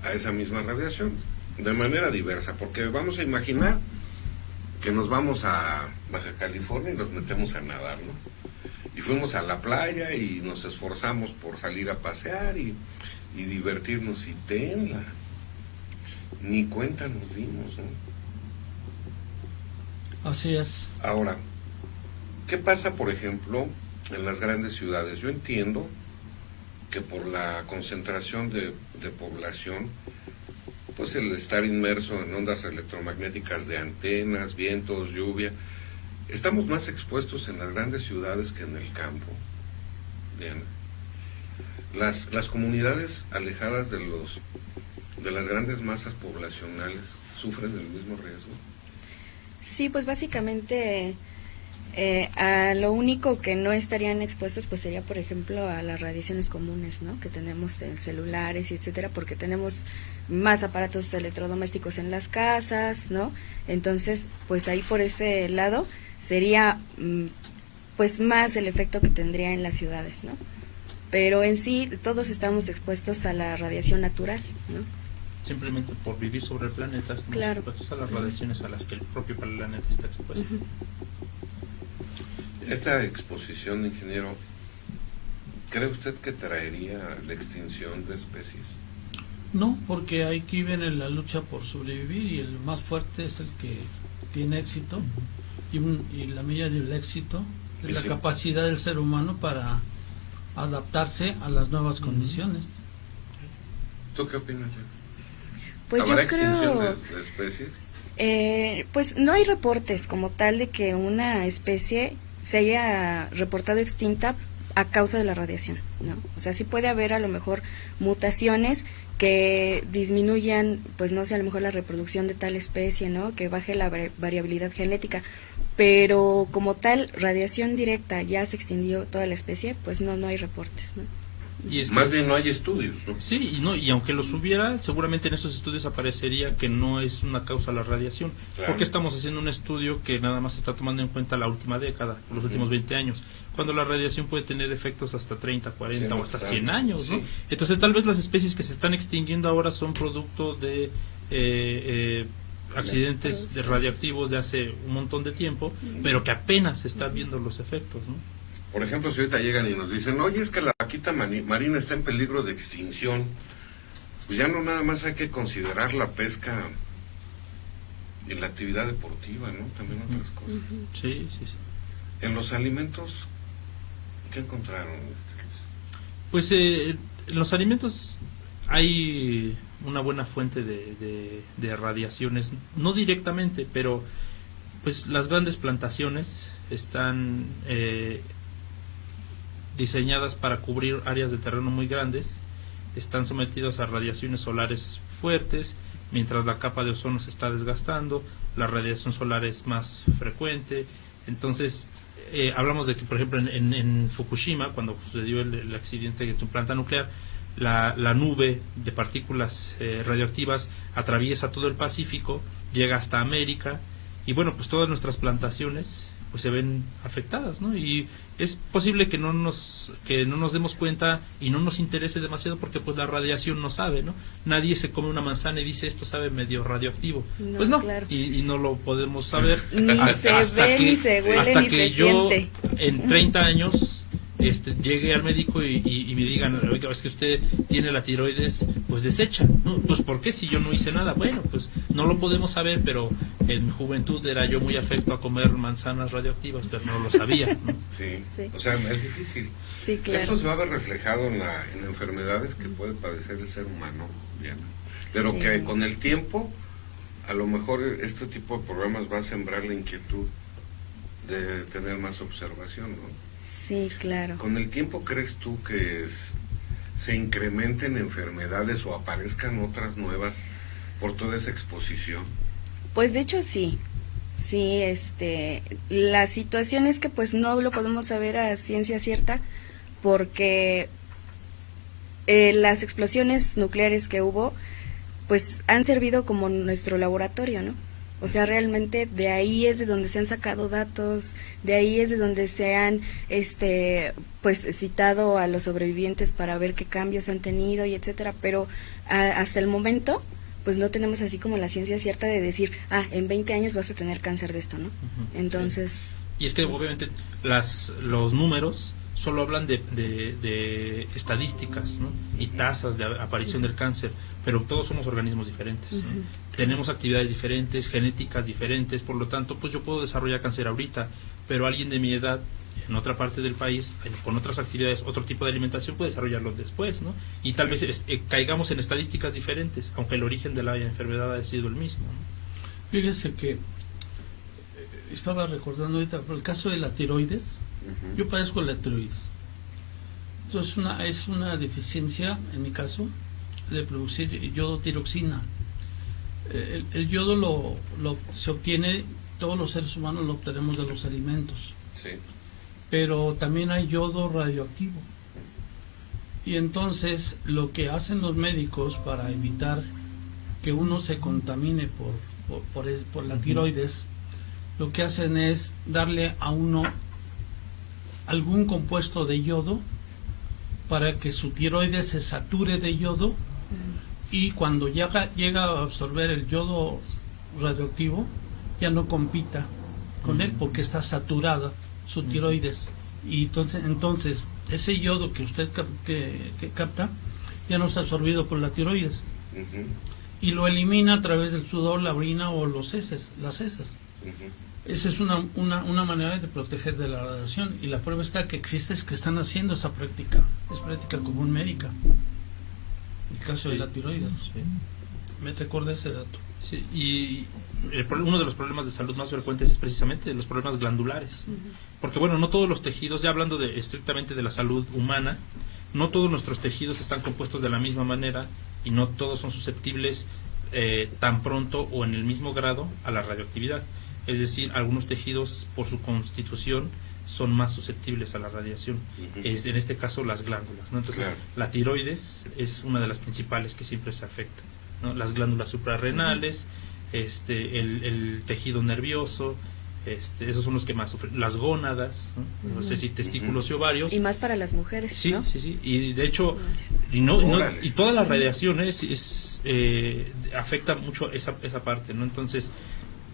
a esa misma radiación, de manera diversa, porque vamos a imaginar que nos vamos a Baja California y nos metemos a nadar, ¿no? Y fuimos a la playa y nos esforzamos por salir a pasear y divertirnos, y tenla, ni cuenta nos dimos, ¿no? Así es. Ahora, ¿qué pasa, por ejemplo, en las grandes ciudades? Yo entiendo que por la concentración de población, pues el estar inmerso en ondas electromagnéticas de antenas, vientos, lluvia, estamos más expuestos en las grandes ciudades que en el campo, Diana. Las comunidades alejadas de las grandes masas poblacionales sufren del mismo riesgo. Sí, pues básicamente a lo único que no estarían expuestos pues sería, por ejemplo, a las radiaciones comunes, ¿no? Que tenemos en celulares y etcétera, porque tenemos más aparatos electrodomésticos en las casas, ¿no? Entonces, pues ahí por ese lado sería pues más el efecto que tendría en las ciudades, ¿no? Pero en sí todos estamos expuestos a la radiación natural, ¿no? Simplemente por vivir sobre el planeta estamos Claro. expuestos a las radiaciones a las que el propio planeta está expuesto. Ujú. Esta exposición, ingeniero, ¿cree usted que traería la extinción de especies? No, porque aquí viene la lucha por sobrevivir y el más fuerte es el que tiene éxito y la medida del éxito es Sí, la sí. capacidad del ser humano para adaptarse a las nuevas condiciones. ¿Tú qué opinas? Pues ¿Habrá yo creo... extinción de especies? Pues no hay reportes como tal de que una especie se haya reportado extinta a causa de la radiación, ¿no? O sea, sí puede haber a lo mejor mutaciones que disminuyan, pues no sé, a lo mejor la reproducción de tal especie, ¿no? Que baje la variabilidad genética, pero como tal, radiación directa, ya se extinguió toda la especie, pues no hay reportes, ¿no? Y es Más que- bien no hay estudios, ¿no? Sí, y aunque los hubiera, seguramente en esos estudios aparecería que no es una causa la radiación. Claro. Porque estamos haciendo un estudio que nada más está tomando en cuenta la última década, los últimos 20 años, cuando la radiación puede tener efectos hasta 30, 40 Sí, o hasta bastante. 100 años, ¿no? Sí. Entonces tal vez las especies que se están extinguiendo ahora son producto de accidentes de radioactivos de hace un montón de tiempo, pero que apenas se están viendo los efectos, ¿no? Por ejemplo, si ahorita llegan y nos dicen, oye, es que la vaquita marina está en peligro de extinción, pues ya no nada más hay que considerar la pesca y la actividad deportiva, ¿no? También otras cosas. Sí, sí, sí. En los alimentos, ¿qué encontraron? Pues en los alimentos hay una buena fuente de radiaciones, no directamente, pero pues las grandes plantaciones están diseñadas para cubrir áreas de terreno muy grandes, están sometidas a radiaciones solares fuertes, mientras la capa de ozono se está desgastando, la radiación solar es más frecuente. Entonces hablamos de que, por ejemplo, en Fukushima, cuando sucedió el accidente de su planta nuclear, la nube de partículas radioactivas atraviesa todo el Pacífico, llega hasta América, y bueno, pues todas nuestras plantaciones pues se ven afectadas, ¿no? Y es posible que no nos demos cuenta y no nos interese demasiado, porque pues la radiación no sabe, ¿no? Nadie se come una manzana y dice esto sabe medio radioactivo. No, Pues no, claro. y no lo podemos saber. Ni se ve, ni se huele, hasta ni que se yo siente. en 30 años llegue al médico y me digan, oiga, es que usted tiene la tiroides pues deshecha, ¿no? Pues ¿por qué si yo no hice nada? Bueno, pues no lo podemos saber, pero en mi juventud era yo muy afecto a comer manzanas radioactivas, pero no lo sabía, ¿no? Sí. Sí. O sea, es difícil. Sí, claro. Esto se va a ver reflejado en enfermedades que puede padecer el ser humano, Diana. Pero Sí. que con el tiempo, a lo mejor este tipo de programas va a sembrar la inquietud de tener más observación, ¿no? Sí, claro. ¿Con el tiempo crees tú que se incrementen enfermedades o aparezcan otras nuevas por toda esa exposición? Pues de hecho sí. Sí, la situación es que pues no lo podemos saber a ciencia cierta, porque las explosiones nucleares que hubo pues han servido como nuestro laboratorio, ¿no? O sea, realmente de ahí es de donde se han sacado datos, de ahí es de donde se han pues citado a los sobrevivientes para ver qué cambios han tenido y etcétera, pero hasta el momento pues no tenemos así como la ciencia cierta de decir, en 20 años vas a tener cáncer de esto, ¿no? Entonces... Y es que obviamente los números solo hablan de estadísticas, ¿no? Y tasas de aparición del cáncer, pero todos somos organismos diferentes, ¿no? Tenemos actividades diferentes, genéticas diferentes, por lo tanto, pues yo puedo desarrollar cáncer ahorita, pero alguien de mi edad en otra parte del país, con otras actividades, otro tipo de alimentación, puede desarrollarlo después, ¿no? Y tal vez caigamos en estadísticas diferentes, aunque el origen de la enfermedad haya sido el mismo, ¿no? Fíjese que estaba recordando ahorita, por el caso de la tiroides, yo padezco la tiroides. Entonces es una deficiencia, en mi caso, de producir yodotiroxina. El yodo se obtiene, todos los seres humanos lo obtenemos de los alimentos, Sí. pero también hay yodo radioactivo. Y entonces lo que hacen los médicos para evitar que uno se contamine por la tiroides, lo que hacen es darle a uno algún compuesto de yodo para que su tiroides se sature de yodo, y cuando llega a absorber el yodo radioactivo ya no compita con él porque está saturada su tiroides, y entonces ese yodo que usted que capta ya no está absorbido por la tiroides y lo elimina a través del sudor, la orina o las heces. Esa es una manera de proteger de la radiación, y la prueba está que existe, es que están haciendo esa práctica, es práctica común médica. El caso de la tiroides. Me recuerda ese dato. Sí, y uno de los problemas de salud más frecuentes es precisamente los problemas glandulares. Porque bueno, no todos los tejidos, ya hablando estrictamente de la salud humana, no todos nuestros tejidos están compuestos de la misma manera y no todos son susceptibles tan pronto o en el mismo grado a la radioactividad. Es decir, algunos tejidos por su constitución son más susceptibles a la radiación. En este caso las glándulas, ¿no? Entonces, la tiroides es una de las principales que siempre se afecta, ¿no? Las glándulas suprarrenales, el tejido nervioso, esos son los que más sufren. Las gónadas, no sé si testículos y ovarios. Y más para las mujeres, sí, ¿no? Sí. Y de hecho, y toda la radiación afecta mucho esa parte, ¿no? Entonces,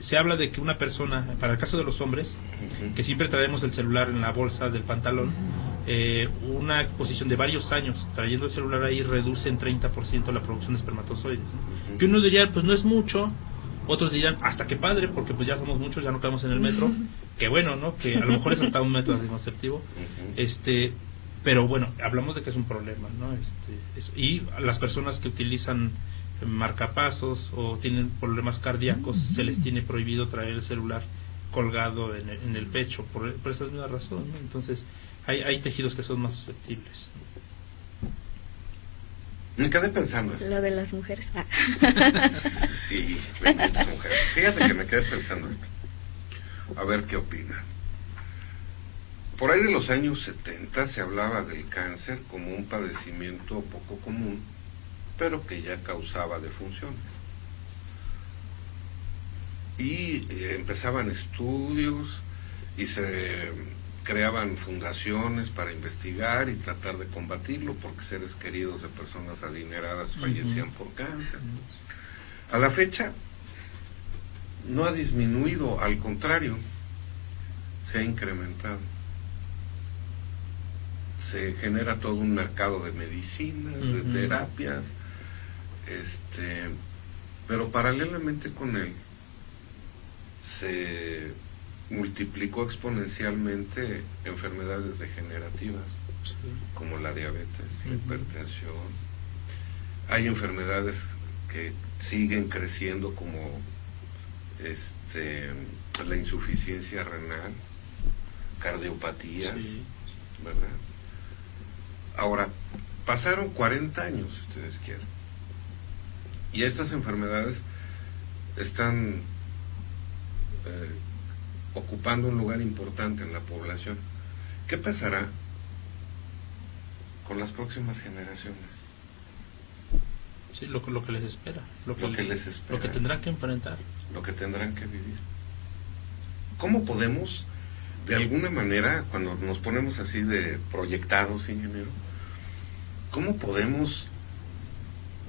se habla de que una persona, para el caso de los hombres, que siempre traemos el celular en la bolsa del pantalón, una exposición de varios años trayendo el celular ahí reduce en 30% la producción de espermatozoides, ¿no? Que uno diría, pues no es mucho, otros dirían, hasta que padre, porque pues ya somos muchos, ya no caemos en el metro, que bueno, ¿no? Que a lo mejor es hasta un método anticonceptivo, pero bueno, hablamos de que es un problema, ¿no? Y las personas que utilizan marcapasos o tienen problemas cardíacos, se les tiene prohibido traer el celular colgado en el pecho por esa misma razón, ¿no? Entonces hay tejidos que son más susceptibles. Me quedé pensando esto. Lo de las mujeres. Sí, benditas mujeres. Fíjate que me quedé pensando esto. A ver qué opinan. Por ahí de los años 70 se hablaba del cáncer como un padecimiento poco común, pero que ya causaba defunciones. Y empezaban estudios y se creaban fundaciones para investigar y tratar de combatirlo, porque seres queridos de personas adineradas fallecían por cáncer. A la fecha no ha disminuido, al contrario, se ha incrementado. Se genera todo un mercado de medicinas, de terapias, pero paralelamente con él se multiplicó exponencialmente enfermedades degenerativas, como la diabetes, la hipertensión. Hay enfermedades que siguen creciendo, como la insuficiencia renal, cardiopatías, ¿verdad? Ahora, pasaron 40 años, si ustedes quieren, y estas enfermedades están ocupando un lugar importante en la población. ¿Qué pasará con las próximas generaciones? Sí, lo que les espera, lo que tendrán que enfrentar, lo que tendrán que vivir. ¿Cómo podemos, de alguna manera, cuando nos ponemos así de proyectados, ingeniero, cómo podemos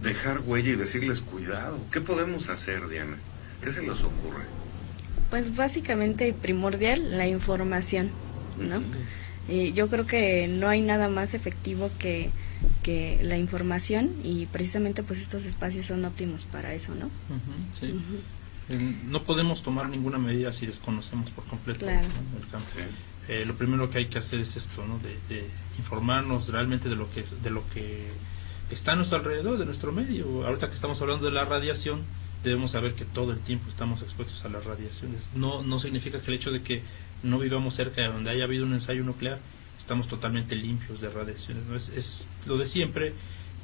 dejar huella y decirles cuidado? ¿Qué podemos hacer, Diana? ¿Qué se les ocurre? Pues básicamente primordial la información, ¿no? Yo creo que no hay nada más efectivo que la información, y precisamente pues estos espacios son óptimos para eso, ¿no? Sí. No podemos tomar ninguna medida si desconocemos por completo, claro, ¿no? El cáncer. Lo primero que hay que hacer es esto, ¿no? De informarnos realmente de lo que está a nuestro alrededor, de nuestro medio. Ahorita que estamos hablando de la radiación, debemos saber que todo el tiempo estamos expuestos a las radiaciones. No significa que el hecho de que no vivamos cerca de donde haya habido un ensayo nuclear estamos totalmente limpios de radiaciones, ¿no? Es lo de siempre,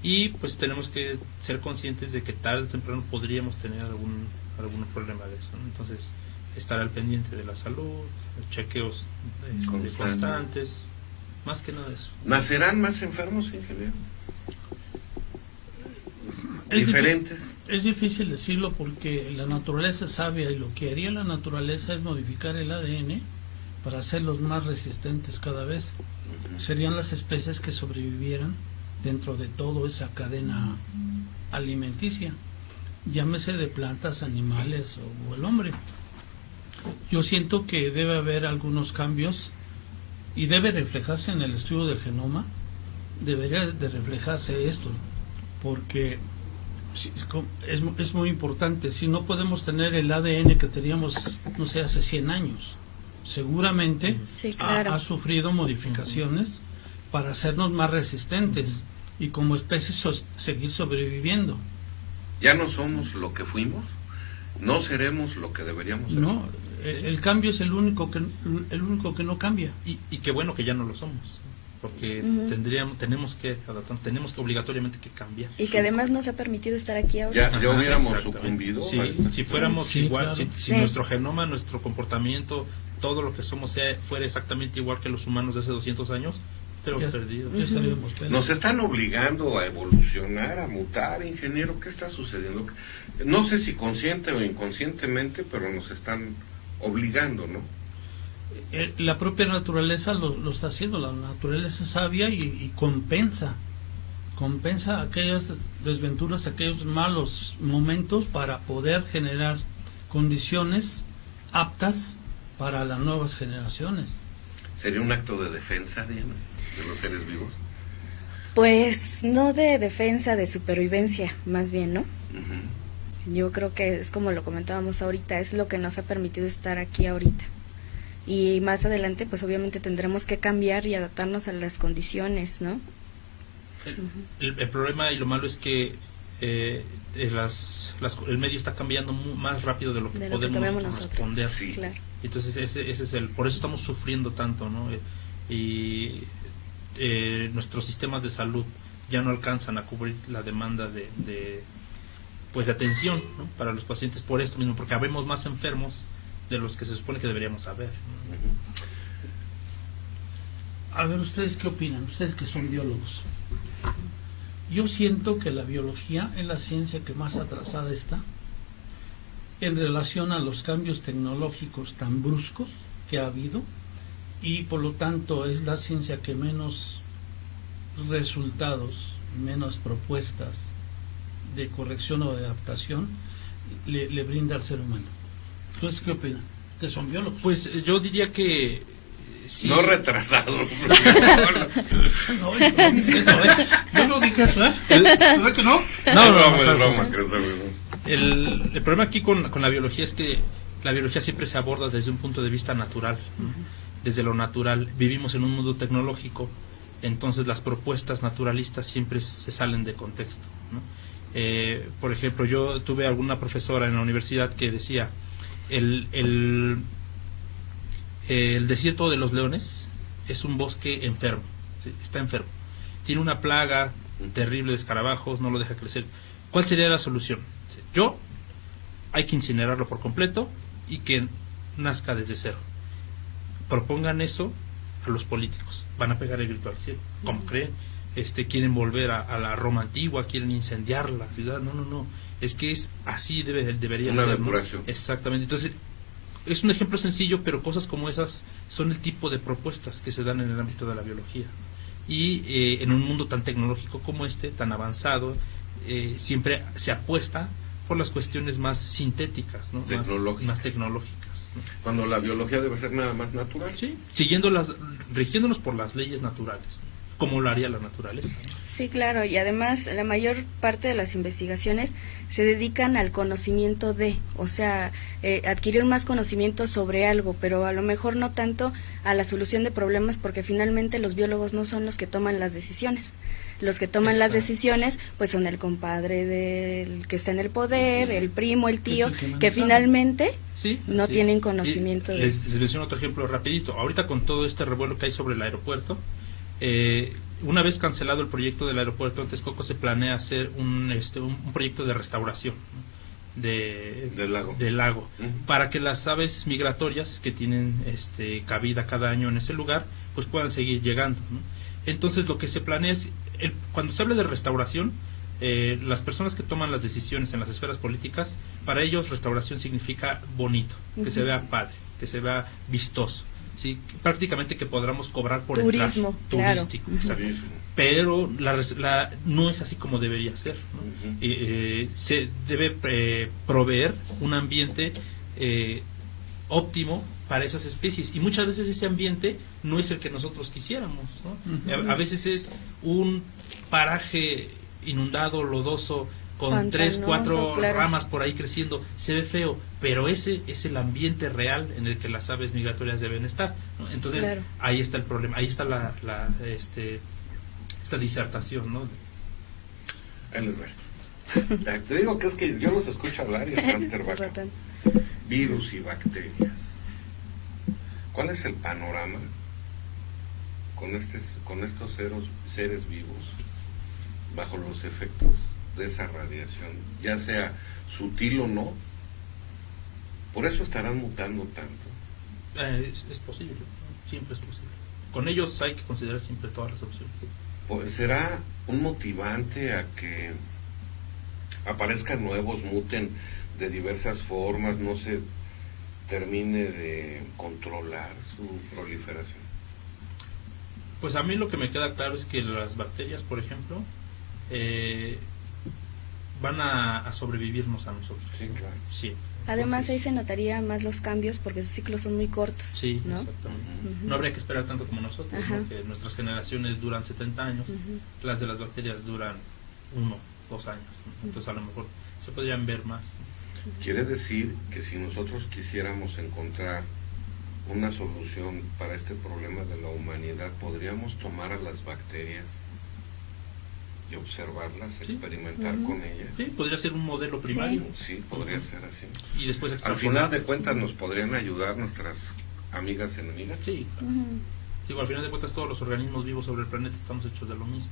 y pues tenemos que ser conscientes de que tarde o temprano podríamos tener algún problema de eso, ¿no? Entonces, estar al pendiente de la salud, chequeos constantes, más que nada eso. ¿Nacerán más enfermos, ingeniero? ¿Diferentes? Es difícil decirlo, porque la naturaleza es sabia, y lo que haría la naturaleza es modificar el ADN para hacerlos más resistentes cada vez. Serían las especies que sobrevivieran dentro de toda esa cadena alimenticia, llámese de plantas, animales o el hombre. Yo siento que debe haber algunos cambios, y debe reflejarse en el estudio del genoma. Debería de reflejarse esto, porque Sí, es muy importante. Si no podemos tener el ADN que teníamos, no sé, hace 100 años, seguramente Sí, claro. ha sufrido modificaciones para hacernos más resistentes y como especie seguir sobreviviendo. Ya no somos lo que fuimos, no seremos lo que deberíamos ser. No, el cambio es el único que no cambia. Y qué bueno que ya no lo somos, porque tenemos que adaptarnos, tenemos que obligatoriamente que cambiar. Y que además nos ha permitido estar aquí ahora. Ya hubiéramos Exactamente. sucumbido. Sí, si fuéramos Sí, igual, claro. si Sí. nuestro genoma, nuestro comportamiento, todo lo que somos fuera exactamente igual que los humanos de hace 200 años, estaríamos perdidos. Ya estaríamos peleando. Nos están obligando a evolucionar, a mutar, ingeniero. ¿Qué está sucediendo? No sé si consciente o inconscientemente, pero nos están obligando, ¿no? La propia naturaleza lo está haciendo. La naturaleza es sabia y compensa aquellas desventuras, aquellos malos momentos para poder generar condiciones aptas para las nuevas generaciones. ¿Sería un acto de defensa, Diana, de los seres vivos? Pues no de defensa, de supervivencia, más bien, ¿no? Ujú. Yo creo que es como lo comentábamos ahorita, es lo que nos ha permitido estar aquí ahorita. Y más adelante, pues obviamente tendremos que cambiar y adaptarnos a las condiciones, ¿no? El problema y lo malo es que el medio está cambiando más rápido de lo que De lo que podemos cambiamos nosotros nosotros. responder. Sí. Claro. Entonces ese es por eso estamos sufriendo tanto, ¿no? Y nuestros sistemas de salud ya no alcanzan a cubrir la demanda de atención, ¿no? Para los pacientes por esto mismo, porque habemos más enfermos de los que se supone que deberíamos haber, ¿no? A ver, ¿ustedes qué opinan? Ustedes que son biólogos. Yo siento que la biología es la ciencia que más atrasada está en relación a los cambios tecnológicos tan bruscos que ha habido y por lo tanto es la ciencia que menos resultados, menos propuestas de corrección o de adaptación le brinda al ser humano. ¿Ustedes qué opinan? Que son biólogos. Pues yo diría que sí. No retrasados. No, yo no dije eso, ¿eh? Yo no dije eso, ¿eh? ¿Verdad que no? No, es broma, creo que el problema aquí con la biología es que la biología siempre se aborda desde un punto de vista natural, ¿no? Desde lo natural. Vivimos en un mundo tecnológico, entonces las propuestas naturalistas siempre se salen de contexto, ¿no? Por ejemplo, yo tuve alguna profesora en la universidad que decía el desierto de los leones es un bosque enfermo, ¿sí? Está enfermo, tiene una plaga terrible de escarabajos, no lo deja crecer. ¿Cuál sería la solución? Hay que incinerarlo por completo y que nazca desde cero. Propongan eso a los políticos, van a pegar el grito al cielo. ¿Cómo creen? Quieren volver a la Roma antigua, quieren incendiar la ciudad. No, es que es así debería una ser, depuración, ¿no? Exactamente. Entonces es un ejemplo sencillo, pero cosas como esas son el tipo de propuestas que se dan en el ámbito de la biología. Y en un mundo tan tecnológico como tan avanzado, siempre se apuesta por las cuestiones más sintéticas, ¿no? Más tecnológicas, ¿no? Cuando la biología debe ser nada más natural. Sí, rigiéndonos por las leyes naturales, como lo haría la naturaleza, ¿no? Sí, claro, y además la mayor parte de las investigaciones se dedican al conocimiento o sea, adquirir más conocimiento sobre algo, pero a lo mejor no tanto a la solución de problemas, porque finalmente los biólogos no son los que toman las decisiones. Los que toman las decisiones pues son el compadre del que está en el poder, el primo, el tío, que finalmente no tienen conocimiento de les menciono otro ejemplo rapidito. Ahorita con todo este revuelo que hay sobre el aeropuerto, una vez cancelado el proyecto del aeropuerto en Texcoco, se planea hacer un proyecto de restauración, ¿no? del lago, para que las aves migratorias que tienen cabida cada año en ese lugar pues puedan seguir llegando, ¿no? Entonces lo que se planea es, cuando se habla de restauración, las personas que toman las decisiones en las esferas políticas, para ellos restauración significa bonito, que se vea padre, que se vea vistoso, ¿sí? Prácticamente que podamos cobrar por turismo, entrar, turístico, claro. Pero no es así como debería ser, ¿no? Se debe proveer un ambiente óptimo para esas especies, y muchas veces ese ambiente no es el que nosotros quisiéramos, ¿no? A veces es un paraje inundado, lodoso, con Pantanoso, 3, 4 claro. ramas por ahí creciendo, se ve feo, pero ese es el ambiente real en el que las aves migratorias deben estar, ¿no? Entonces, Claro. ahí está el problema, ahí está esta disertación, ¿no? Ahí les va esto. Te digo que es que yo los escucho hablar y el hámster va acá. Ratón. Virus y bacterias. ¿Cuál es el panorama con estos seres vivos bajo los efectos de esa radiación, ya sea sutil o no? Por eso estarán mutando tanto. Es posible, siempre es posible. Con ellos hay que considerar siempre todas las opciones. Pues será un motivante a que aparezcan nuevos, muten de diversas formas, no se termine de controlar su proliferación. Pues a mí lo que me queda claro es que las bacterias, por ejemplo, van a sobrevivirnos a nosotros. Sí, claro. Siempre. Además, ahí Entonces, se notaría más los cambios porque sus ciclos son muy cortos. sí, ¿no? exactamente. Ujú. No habría que esperar tanto como nosotros, Ajá. ¿no? Que nuestras generaciones duran 70 años, Ujú. las de las bacterias duran 1, 2 años, ¿no? Entonces a lo mejor se podrían ver más. Quiere decir que si nosotros quisiéramos encontrar una solución para este problema de la humanidad, podríamos tomar a las bacterias y observarlas, Sí. experimentar Ujú. con ellas. Sí, podría ser un modelo primario. Sí, podría ser así. Y después Al extrapolar. final de cuentas, ¿nos podrían ayudar nuestras amigas enemigas? Sí, claro. Ujú. Digo, al final de cuentas todos los organismos vivos sobre el planeta estamos hechos de lo mismo.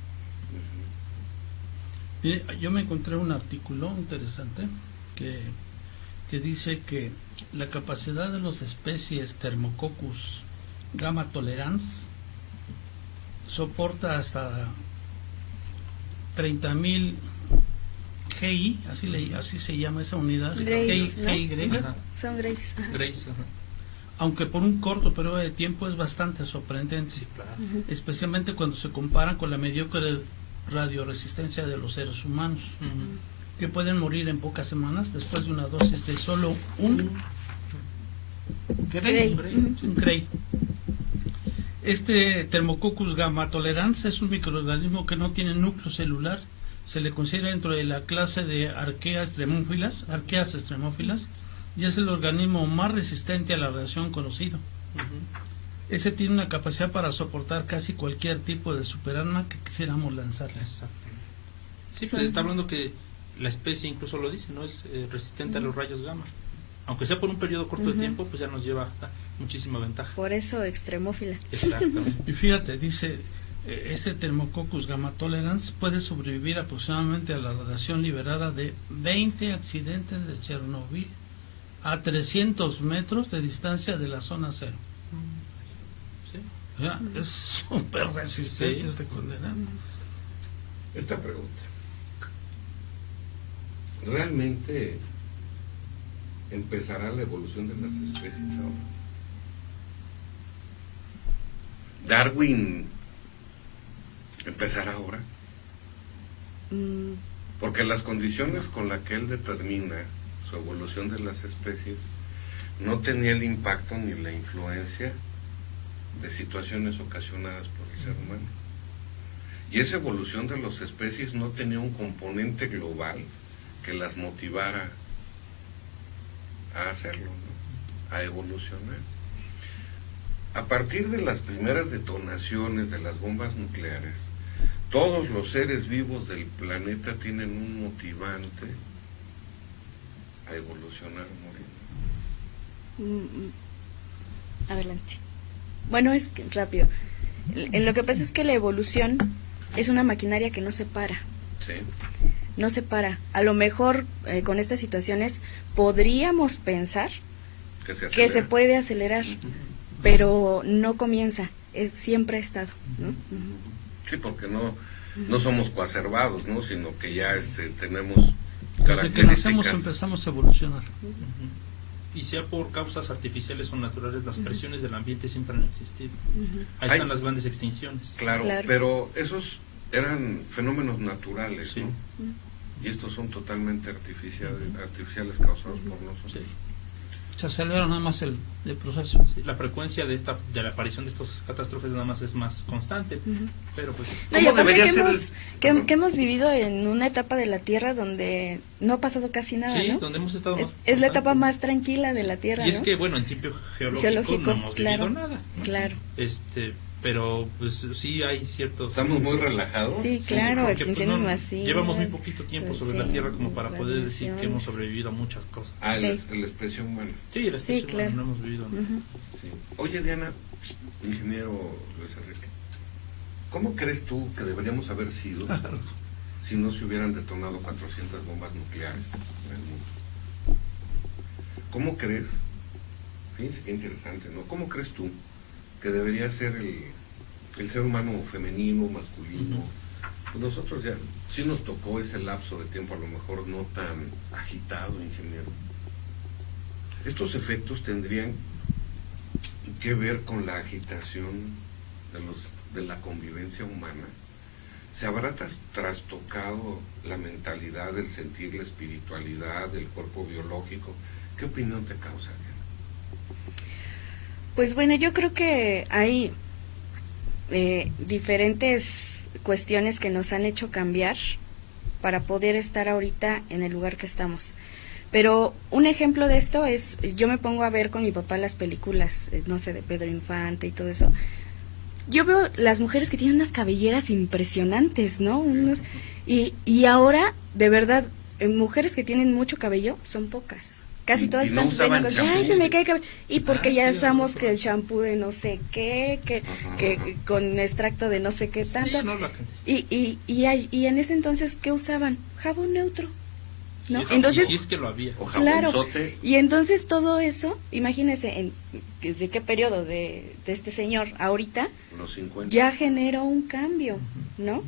Ujú. Yo me encontré un artículo interesante que dice que la capacidad de las especies Thermococcus gamma tolerans soporta hasta 30.000 GI, así se llama esa unidad, Grace, ¿no? GY, Ajá. Son Grace. Ajá. Grace, ajá. aunque por un corto periodo de tiempo es bastante sorprendente, Sí, claro. Ujú. especialmente cuando se comparan con la mediocre radioresistencia de los seres humanos, Ujú. que pueden morir en pocas semanas después de una dosis de solo un Gray. un Gray. Este Thermococcus gamma tolerans es un microorganismo que no tiene núcleo celular. Se le considera dentro de la clase de arqueas extremófilas, y es el organismo más resistente a la radiación conocido. Ujú. Ese tiene una capacidad para soportar casi cualquier tipo de superarma que quisiéramos lanzarle. Exactamente. Sí, pues está hablando que la especie incluso lo dice, ¿no? Es resistente a los rayos gamma. Aunque sea por un periodo corto de Ujú. tiempo, pues ya nos lleva muchísima ventaja. Por eso extremófila. Exactamente. Y fíjate, dice, este Thermococcus gamma tolerans puede sobrevivir aproximadamente a la radiación liberada de 20 accidentes de Chernobyl a 300 metros de distancia de la zona cero. Sí. O sea, es súper resistente Sí. este condenado. Esta pregunta. ¿Realmente empezará la evolución de las especies ahora? ¿Darwin empezará ahora? Mm, Porque las condiciones con las que él determina su evolución de las especies no tenía el impacto ni la influencia de situaciones ocasionadas por el ser humano. Y esa evolución de las especies no tenía un componente global que las motivara a hacerlo, ¿no? A evolucionar. A partir de las primeras detonaciones de las bombas nucleares, todos los seres vivos del planeta tienen un motivante a evolucionar o morir. Adelante. Bueno, es que rápido. Lo que pasa es que la evolución es una maquinaria que no se para. ¿Sí? No se para. A lo mejor con estas situaciones podríamos pensar Que se que acelera. se puede acelerar, pero no comienza. Siempre ha estado, ¿no? Ujú. Sí, porque no somos coacervados, ¿no? Sino que ya tenemos Desde que características. nacemos empezamos a evolucionar. Ujú. Y sea por causas artificiales o naturales, las presiones del ambiente siempre han existido. Ujú. Ahí Hay- están las grandes extinciones. Claro, Claro. pero esos eran fenómenos naturales, Sí. ¿no? Y estos son totalmente artificiales causados por nosotros. Sí. se acelera nada más el proceso. Sí, la frecuencia de la aparición de estas catástrofes nada más es más constante, pero pues No, y ¿Cómo aparte debería ser que hemos vivido en una etapa de la Tierra donde no ha pasado casi nada, sí, ¿no? donde hemos estado más Es la constante. etapa más tranquila de la Tierra, Y es ¿no? que bueno, en tiempo geológico no hemos claro, vivido nada, ¿no? claro. Pero pues sí hay ciertos... Estamos muy relajados. Sí, claro, porque, extinciones pues, masivas. llevamos muy poquito tiempo sobre la sí, Tierra como para poder decir que hemos radiaciones. sobrevivido a muchas cosas. Ah, Sí. la expresión humana. Sí, la Sí, especie humana claro. no hemos vivido. ¿no? Ujú. Sí. Oye, Diana, ingeniero Luis Enrique, ¿cómo crees tú que deberíamos haber sido si no se hubieran detonado 400 bombas nucleares en el mundo? ¿Cómo crees? Fíjense qué interesante, ¿no? ¿Cómo crees tú que debería ser el ser humano femenino, masculino? Pues nosotros ya, sí nos tocó ese lapso de tiempo, a lo mejor no tan agitado, ingeniero. Estos efectos tendrían que ver con la agitación de la convivencia humana. ¿Se habrá trastocado la mentalidad, el sentir, la espiritualidad, el cuerpo biológico? ¿Qué opinión te causa, Diana? Pues bueno, yo creo que hay diferentes cuestiones que nos han hecho cambiar para poder estar ahorita en el lugar que estamos. Pero un ejemplo de esto es, yo me pongo a ver con mi papá las películas, no sé, de Pedro Infante y todo eso. Yo veo las mujeres que tienen unas cabelleras impresionantes, ¿no? Y ahora, de verdad, mujeres que tienen mucho cabello son pocas. Casi todas y no están usaban súper champú. ay, se me cae el cabello. Y porque ya sí, usamos que el champú de no sé qué, Ajá. que con extracto de no sé qué tanto. Sí, no, la gente. Y en ese entonces, ¿qué usaban? Jabón neutro, ¿no? Sí, Entonces, y sí es que lo había. O claro, jabonzote. y entonces todo eso, imagínense, ¿de qué periodo de este señor ahorita? Los 50. Ya generó un cambio, ¿no?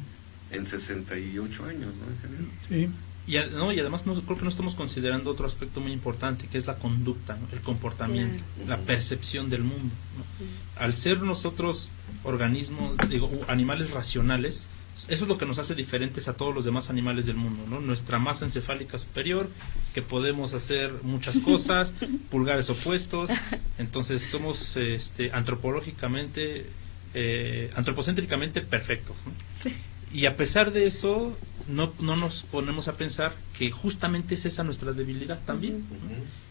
En 68 años, ¿no, ingeniero? Sí. Y además creo que no estamos considerando otro aspecto muy importante, que es la conducta, ¿no? El comportamiento, Claro. la percepción del mundo, ¿no? Al ser nosotros organismos, animales racionales, eso es lo que nos hace diferentes a todos los demás animales del mundo, ¿no? Nuestra masa encefálica superior, que podemos hacer muchas cosas, pulgares opuestos, entonces somos antropocéntricamente perfectos, ¿no? Sí. Y a pesar de eso, no nos ponemos a pensar que justamente es esa nuestra debilidad también. ¿no?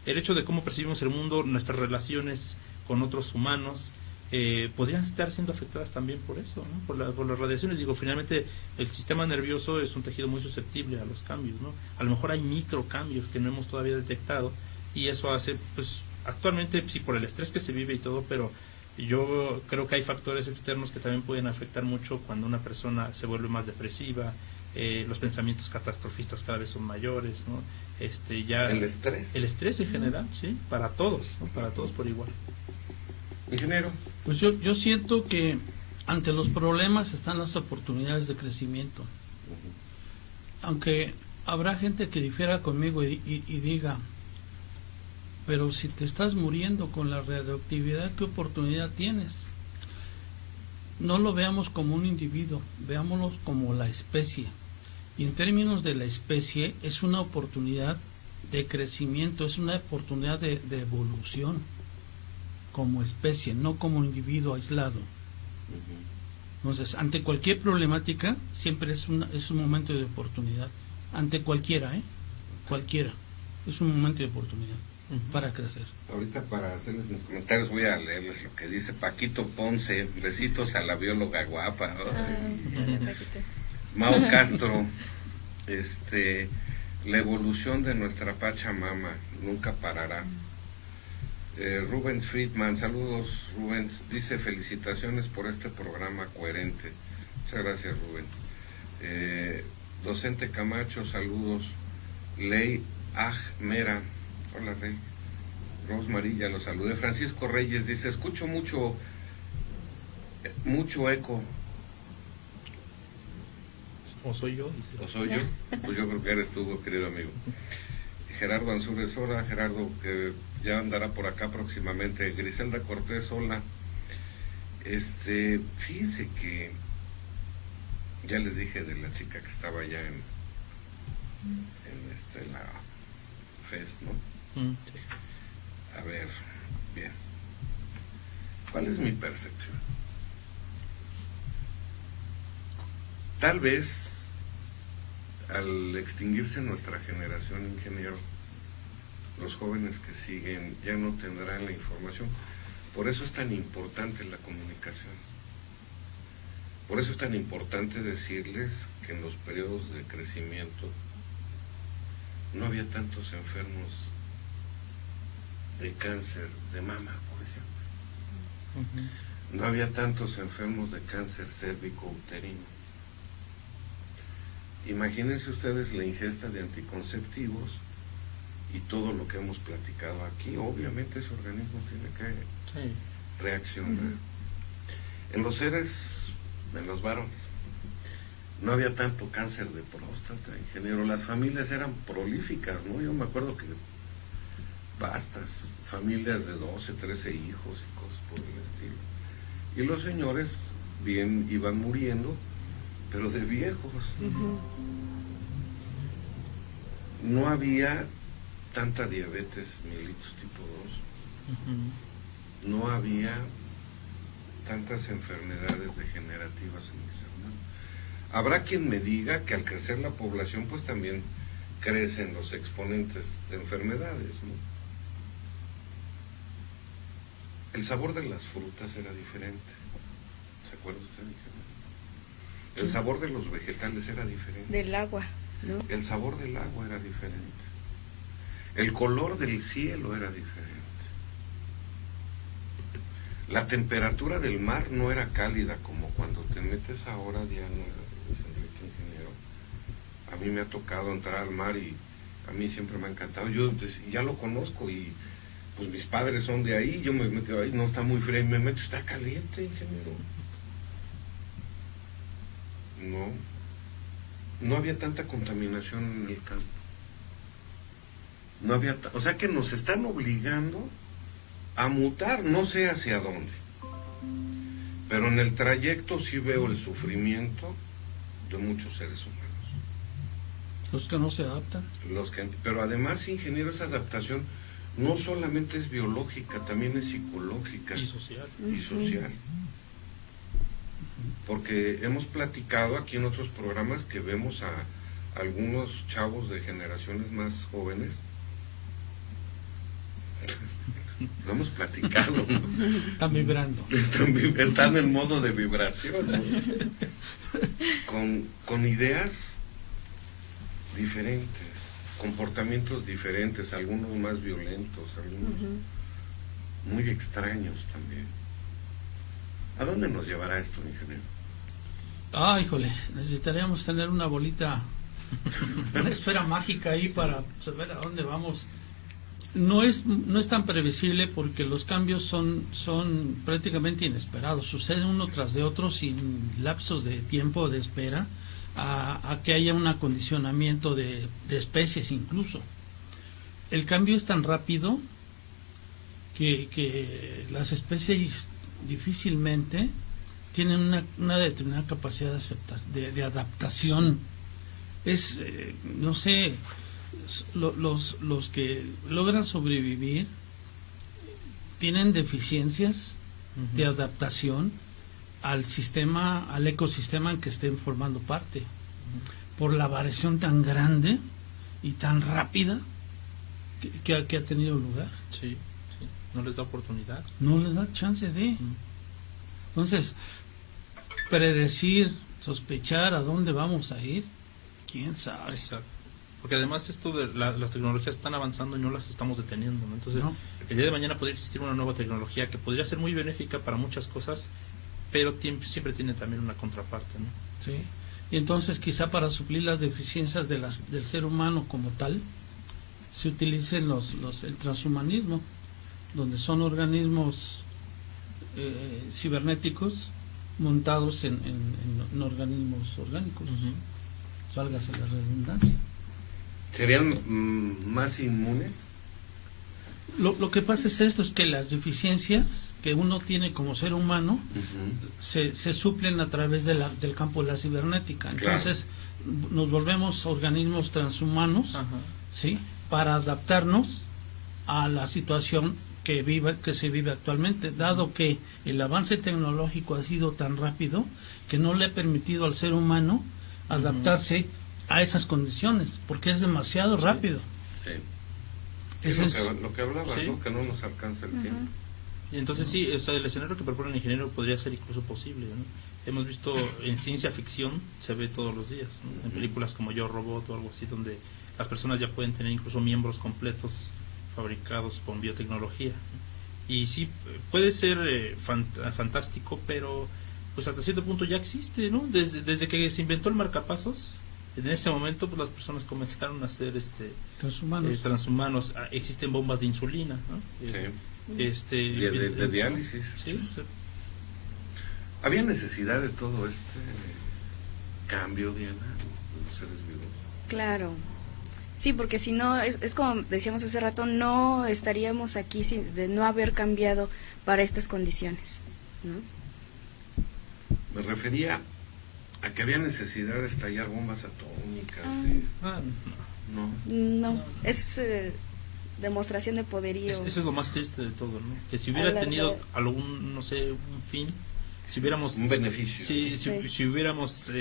El hecho de cómo percibimos el mundo, nuestras relaciones con otros humanos, podrían estar siendo afectadas también por eso, ¿no? por las radiaciones. Digo, finalmente el sistema nervioso es un tejido muy susceptible a los cambios, ¿no? A lo mejor hay microcambios que no hemos todavía detectado y eso hace, pues actualmente sí por el estrés que se vive y todo, pero yo creo que hay factores externos que también pueden afectar mucho cuando una persona se vuelve más depresiva, los pensamientos catastrofistas cada vez son mayores, ¿no? Ya El estrés. el estrés en general, sí, para todos, ¿no? Para todos por igual. Ingeniero. Pues yo siento que ante los problemas están las oportunidades de crecimiento. Aunque habrá gente que difiera conmigo y diga, pero si te estás muriendo con la radioactividad, ¿qué oportunidad tienes? No lo veamos como un individuo, veámoslo como la especie. Y en términos de la especie, es una oportunidad de crecimiento, es una oportunidad de evolución como especie, no como individuo aislado. Entonces, ante cualquier problemática, siempre es un momento de oportunidad. Ante cualquiera, cualquiera, es un momento de oportunidad para crecer. Ahorita para hacerles mis comentarios voy a leerles lo que dice Paquito Ponce. Besitos a la bióloga guapa. Mao Castro. La evolución de nuestra Pachamama nunca parará. Rubens Friedman, saludos Rubens, dice felicitaciones por este programa coherente. Muchas gracias Rubens. Docente Camacho, saludos. Ley Ajmera, hola Rey. Rosmarie, ya lo saludé. Francisco Reyes dice, escucho mucho eco. ¿O soy yo? ¿O soy yo? Pues yo creo que eres tú, querido amigo. Gerardo Ansúrez, hola Gerardo, que ya andará por acá próximamente. Griselda Cortés, hola. Fíjense que ya les dije de la chica que estaba allá en la FES, ¿no? Sí. A ver, percepción. Tal vez al extinguirse nuestra generación, ingeniero, los jóvenes que siguen ya no tendrán la información. Por eso es tan importante la comunicación. Por eso es tan importante decirles que en los periodos de crecimiento no había tantos enfermos de cáncer de mama, por ejemplo. No había tantos enfermos de cáncer cérvico-uterino. Imagínense ustedes la ingesta de anticonceptivos y todo lo que hemos platicado aquí. Obviamente ese organismo tiene que reaccionar. En los seres, en los varones, no había tanto cáncer de próstata, ingeniero. Las familias eran prolíficas, ¿no? Yo me acuerdo que vastas, familias de 12, 13 hijos y cosas por el estilo. Y los señores bien iban muriendo, pero de viejos. No había tanta diabetes mellitus tipo 2. No había tantas enfermedades degenerativas en mis hermanos. Habrá quien me diga que al crecer la población, pues también crecen los exponentes de enfermedades, ¿no? El sabor de las frutas era diferente. ¿Se acuerda usted, ingeniero? El sabor de los vegetales era diferente. Del agua, ¿no? El sabor del agua era diferente. El color del cielo era diferente. La temperatura del mar no era cálida como cuando te metes ahora, Diana, Luis Enrique, ingeniero. A mí me ha tocado entrar al mar y a mí siempre me ha encantado. Yo ya lo conozco y pues mis padres son de ahí, yo me meto ahí, no está muy frío, y me meto, está caliente, ingeniero. No había tanta contaminación en el campo. No había, o sea que nos están obligando a mutar, no sé hacia dónde. Pero en el trayecto sí veo el sufrimiento de muchos seres humanos. Los que no se adaptan. Pero además, ingeniero, esa adaptación no solamente es biológica, también es psicológica. Y social. Y social. Porque hemos platicado aquí en otros programas que vemos a algunos chavos de generaciones más jóvenes. Lo hemos platicado, ¿no? Están vibrando. Están en modo de vibración, ¿no? Con ideas diferentes, comportamientos diferentes, algunos más violentos, algunos muy extraños también. ¿A dónde nos llevará esto, ingeniero? Híjole, necesitaríamos tener una bolita, una esfera mágica ahí para saber a dónde vamos. No es tan previsible porque los cambios son prácticamente inesperados, suceden uno tras de otro sin lapsos de tiempo de espera a que haya un acondicionamiento de especies incluso. El cambio es tan rápido que las especies difícilmente tienen una determinada capacidad de adaptación. Es, no sé, los que logran sobrevivir tienen deficiencias de adaptación al sistema, al ecosistema en que estén formando parte, por la variación tan grande y tan rápida que ha tenido lugar. Sí, no les da oportunidad. No les da chance de. Entonces, predecir, sospechar a dónde vamos a ir, quién sabe. Exacto. Porque además esto de las tecnologías están avanzando y no las estamos deteniendo, ¿no? Entonces, el día de mañana podría existir una nueva tecnología que podría ser muy benéfica para muchas cosas, pero siempre tiene también una contraparte, ¿no? Sí. Y entonces quizá para suplir las deficiencias del ser humano como tal, se utilicen el transhumanismo, donde son organismos cibernéticos montados en organismos orgánicos. Sálgase la redundancia. ¿Serían más inmunes? Lo que pasa es esto, es que las deficiencias que uno tiene como ser humano se suplen a través del campo de la cibernética. Entonces nos volvemos organismos transhumanos, ¿sí? Para adaptarnos a la situación que se vive actualmente, dado que el avance tecnológico ha sido tan rápido que no le ha permitido al ser humano adaptarse a esas condiciones, porque es demasiado rápido. Sí. Ese Es lo que hablaba, sí. ¿no? Que no nos alcanza el tiempo. Y entonces sí, o sea, el escenario que propone el ingeniero podría ser incluso posible, ¿no? Hemos visto en ciencia ficción, se ve todos los días, ¿no? En películas como Yo Robot o algo así, donde las personas ya pueden tener incluso miembros completos fabricados con biotecnología, ¿no? Y sí, puede ser fantástico, pero pues hasta cierto punto ya existe, ¿no? Desde que se inventó el marcapasos, en ese momento pues las personas comenzaron a ser transhumanos. Existen bombas de insulina, ¿no? Sí. Y de diálisis. Sí, sí. ¿Había necesidad de todo este cambio, Diana, de los seres vivos? Claro. Sí, porque si no, es como decíamos hace rato, no estaríamos aquí de no haber cambiado para estas condiciones, ¿no? Me refería a que había necesidad de estallar bombas atómicas. No, es demostración de poderío. Eso es lo más triste de todo, ¿no? Que si hubiera tenido algún, no sé, un fin, si hubiéramos... Un beneficio. Si hubiéramos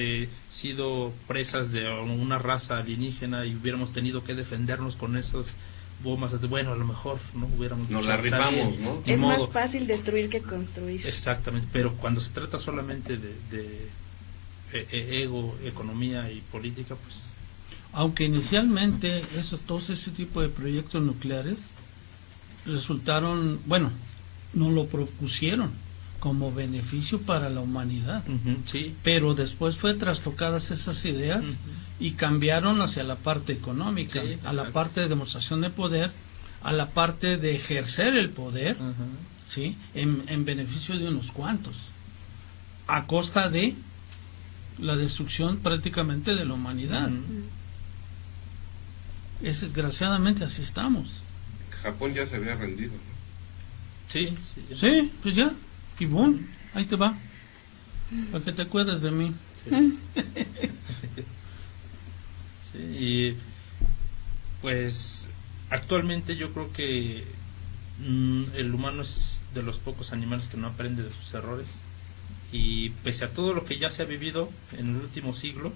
sido presas de una raza alienígena y hubiéramos tenido que defendernos con esas bombas, bueno, a lo mejor no hubiéramos... Nos la rifamos, ¿no? Es más fácil destruir que construir. Exactamente, pero cuando se trata solamente de ego, economía y política, pues... Aunque inicialmente todos ese tipo de proyectos nucleares resultaron, bueno, no lo propusieron como beneficio para la humanidad, sí. Pero después fue trastocadas esas ideas y cambiaron hacia la parte económica, sí, a la parte de demostración de poder, a la parte de ejercer el poder, ¿sí? En beneficio de unos cuantos, a costa de la destrucción prácticamente de la humanidad. Desgraciadamente así estamos. Japón ya se había rendido, ¿no? Sí, sí, pues ya, y boom, ahí te va, para que te acuerdes de mí. Sí, y pues actualmente yo creo que el humano es de los pocos animales que no aprende de sus errores, y pese a todo lo que ya se ha vivido en el último siglo,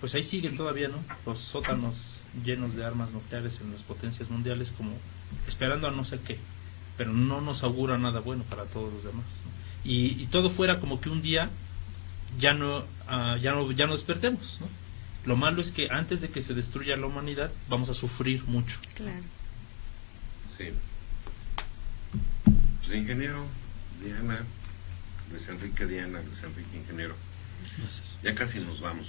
pues ahí siguen todavía, ¿no? Los sótanos llenos de armas nucleares en las potencias mundiales, como esperando a no sé qué, pero no nos augura nada bueno para todos los demás, ¿no? Y todo fuera como que un día ya no despertemos, ¿no? Lo malo es que antes de que se destruya la humanidad vamos a sufrir mucho. Claro. Sí. Pues, ingeniero, Diana, Luis Enrique, ingeniero. Gracias. Ya casi nos vamos.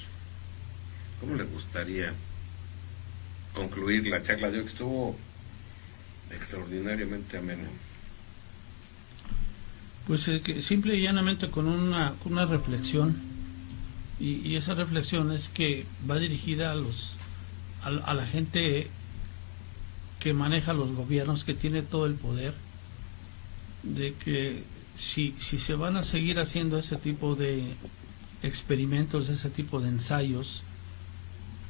¿Cómo le gustaría concluir la charla de hoy, que estuvo extraordinariamente amena? Pues que simple y llanamente con una reflexión, y esa reflexión es que va dirigida a la gente que maneja los gobiernos, que tiene todo el poder, de que si se van a seguir haciendo ese tipo de experimentos, ese tipo de ensayos,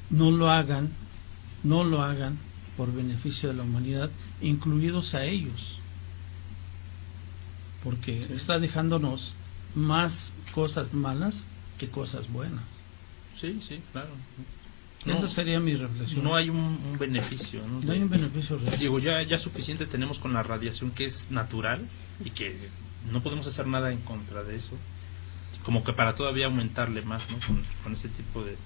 no lo hagan por beneficio de la humanidad, incluidos a ellos, porque está dejándonos más cosas malas que cosas buenas. Sí, claro. Esa sería mi reflexión. No hay un beneficio, ¿no? No hay un beneficio real. Digo, ya suficiente tenemos con la radiación, que es natural y que no podemos hacer nada en contra de eso, como que para todavía aumentarle más, ¿no? Con ese tipo de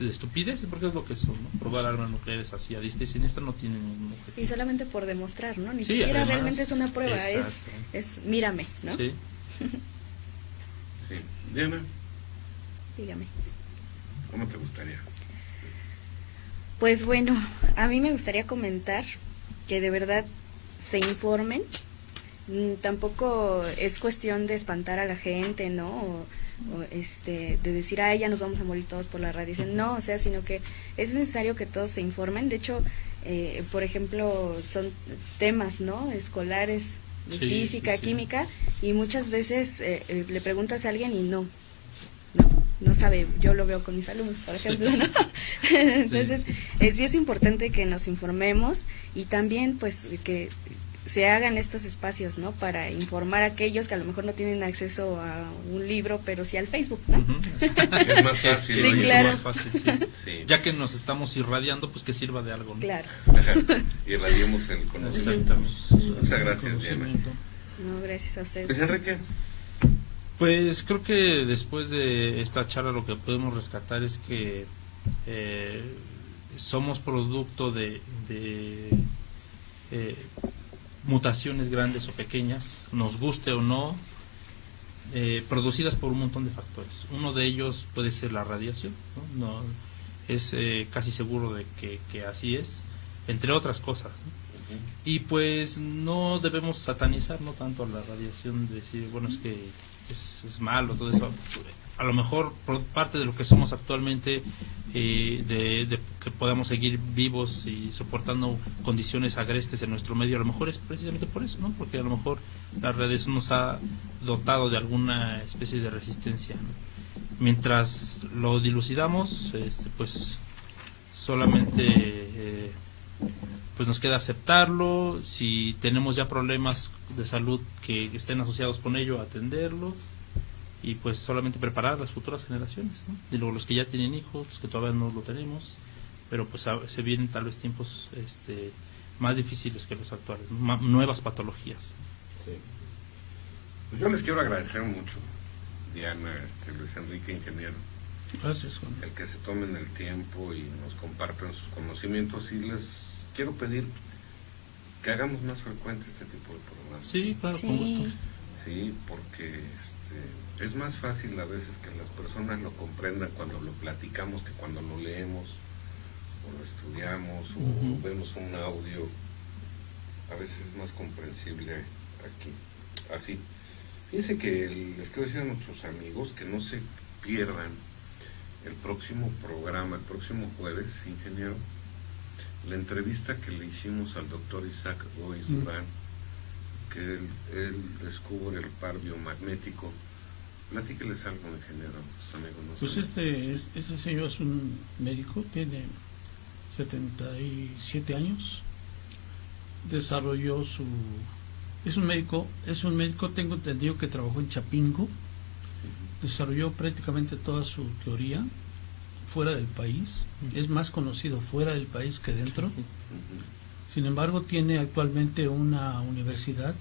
estupideces, porque es lo que son, ¿no? Probar armas nucleares así a diestra y siniestra no tiene ningún objetivo. Y solamente por demostrar, ¿no? Ni Sí, siquiera además, realmente es una prueba, exacto. es mírame, ¿no? Sí. Sí. Diana, Dígame. ¿cómo te gustaría? Pues bueno, a mí me gustaría comentar que de verdad se informen. Tampoco es cuestión de espantar a la gente, ¿no? O de decir, ya nos vamos a morir todos por la radiación. No, o sea, sino que es necesario que todos se informen. De hecho, por ejemplo, son temas, ¿no? Escolares, de física, química, y muchas veces le preguntas a alguien y no sabe. Yo lo veo con mis alumnos, por ejemplo, ¿no? Entonces, sí es importante que nos informemos, y también pues que se hagan estos espacios, ¿no? Para informar a aquellos que a lo mejor no tienen acceso a un libro, pero sí al Facebook, ¿no? Es más fácil. Sí, oye, claro. Es más fácil, sí. Sí. Ya que nos estamos irradiando, pues que sirva de algo, ¿no? Claro. Irradiemos el conocimiento. Exactamente. Muchas gracias, Diana. Conocimiento. No, gracias a ustedes. Luis Enrique. Pues creo que después de esta charla lo que podemos rescatar es que somos producto de mutaciones grandes o pequeñas, nos guste o no, producidas por un montón de factores. Uno de ellos puede ser la radiación, ¿no? No, es casi seguro de que así es, entre otras cosas, ¿no? Y pues no debemos satanizar no tanto la radiación, de decir, bueno, es que es malo, todo eso. A lo mejor por parte de lo que somos actualmente, de que podamos seguir vivos y soportando condiciones agrestes en nuestro medio, a lo mejor es precisamente por eso, ¿no? Porque a lo mejor la radiación nos ha dotado de alguna especie de resistencia, ¿no? Mientras lo dilucidamos, pues solamente pues nos queda aceptarlo. Si tenemos ya problemas de salud que estén asociados con ello, atenderlos, y pues solamente preparar las futuras generaciones, ¿no? Y luego los que ya tienen hijos, los que todavía no lo tenemos, pero pues se vienen tal vez tiempos más difíciles que los actuales, ¿no? Nuevas patologías. Sí. Pues yo les quiero agradecer mucho, Diana, Luis Enrique, ingeniero, Gracias, Juan. el que se tomen el tiempo y nos compartan sus conocimientos, y les quiero pedir que hagamos más frecuente este tipo de programas. Sí, claro, Sí. con gusto. Sí, porque es más fácil a veces que las personas lo comprendan cuando lo platicamos que cuando lo leemos o lo estudiamos o vemos un audio. A veces es más comprensible aquí, así. Fíjense que les quiero decir a nuestros amigos que no se pierdan el próximo programa, el próximo jueves, ingeniero, la entrevista que le hicimos al doctor Isaac Goiz Durán, que él descubre el par biomagnético. Platíqueles algo, ingeniero, sus amigos. No Pues saben. este señor es un médico, tiene 77 años, desarrolló es un médico, tengo entendido que trabajó en Chapingo, desarrolló prácticamente toda su teoría fuera del país, es más conocido fuera del país que dentro. Ujú. Sin embargo, tiene actualmente una universidad.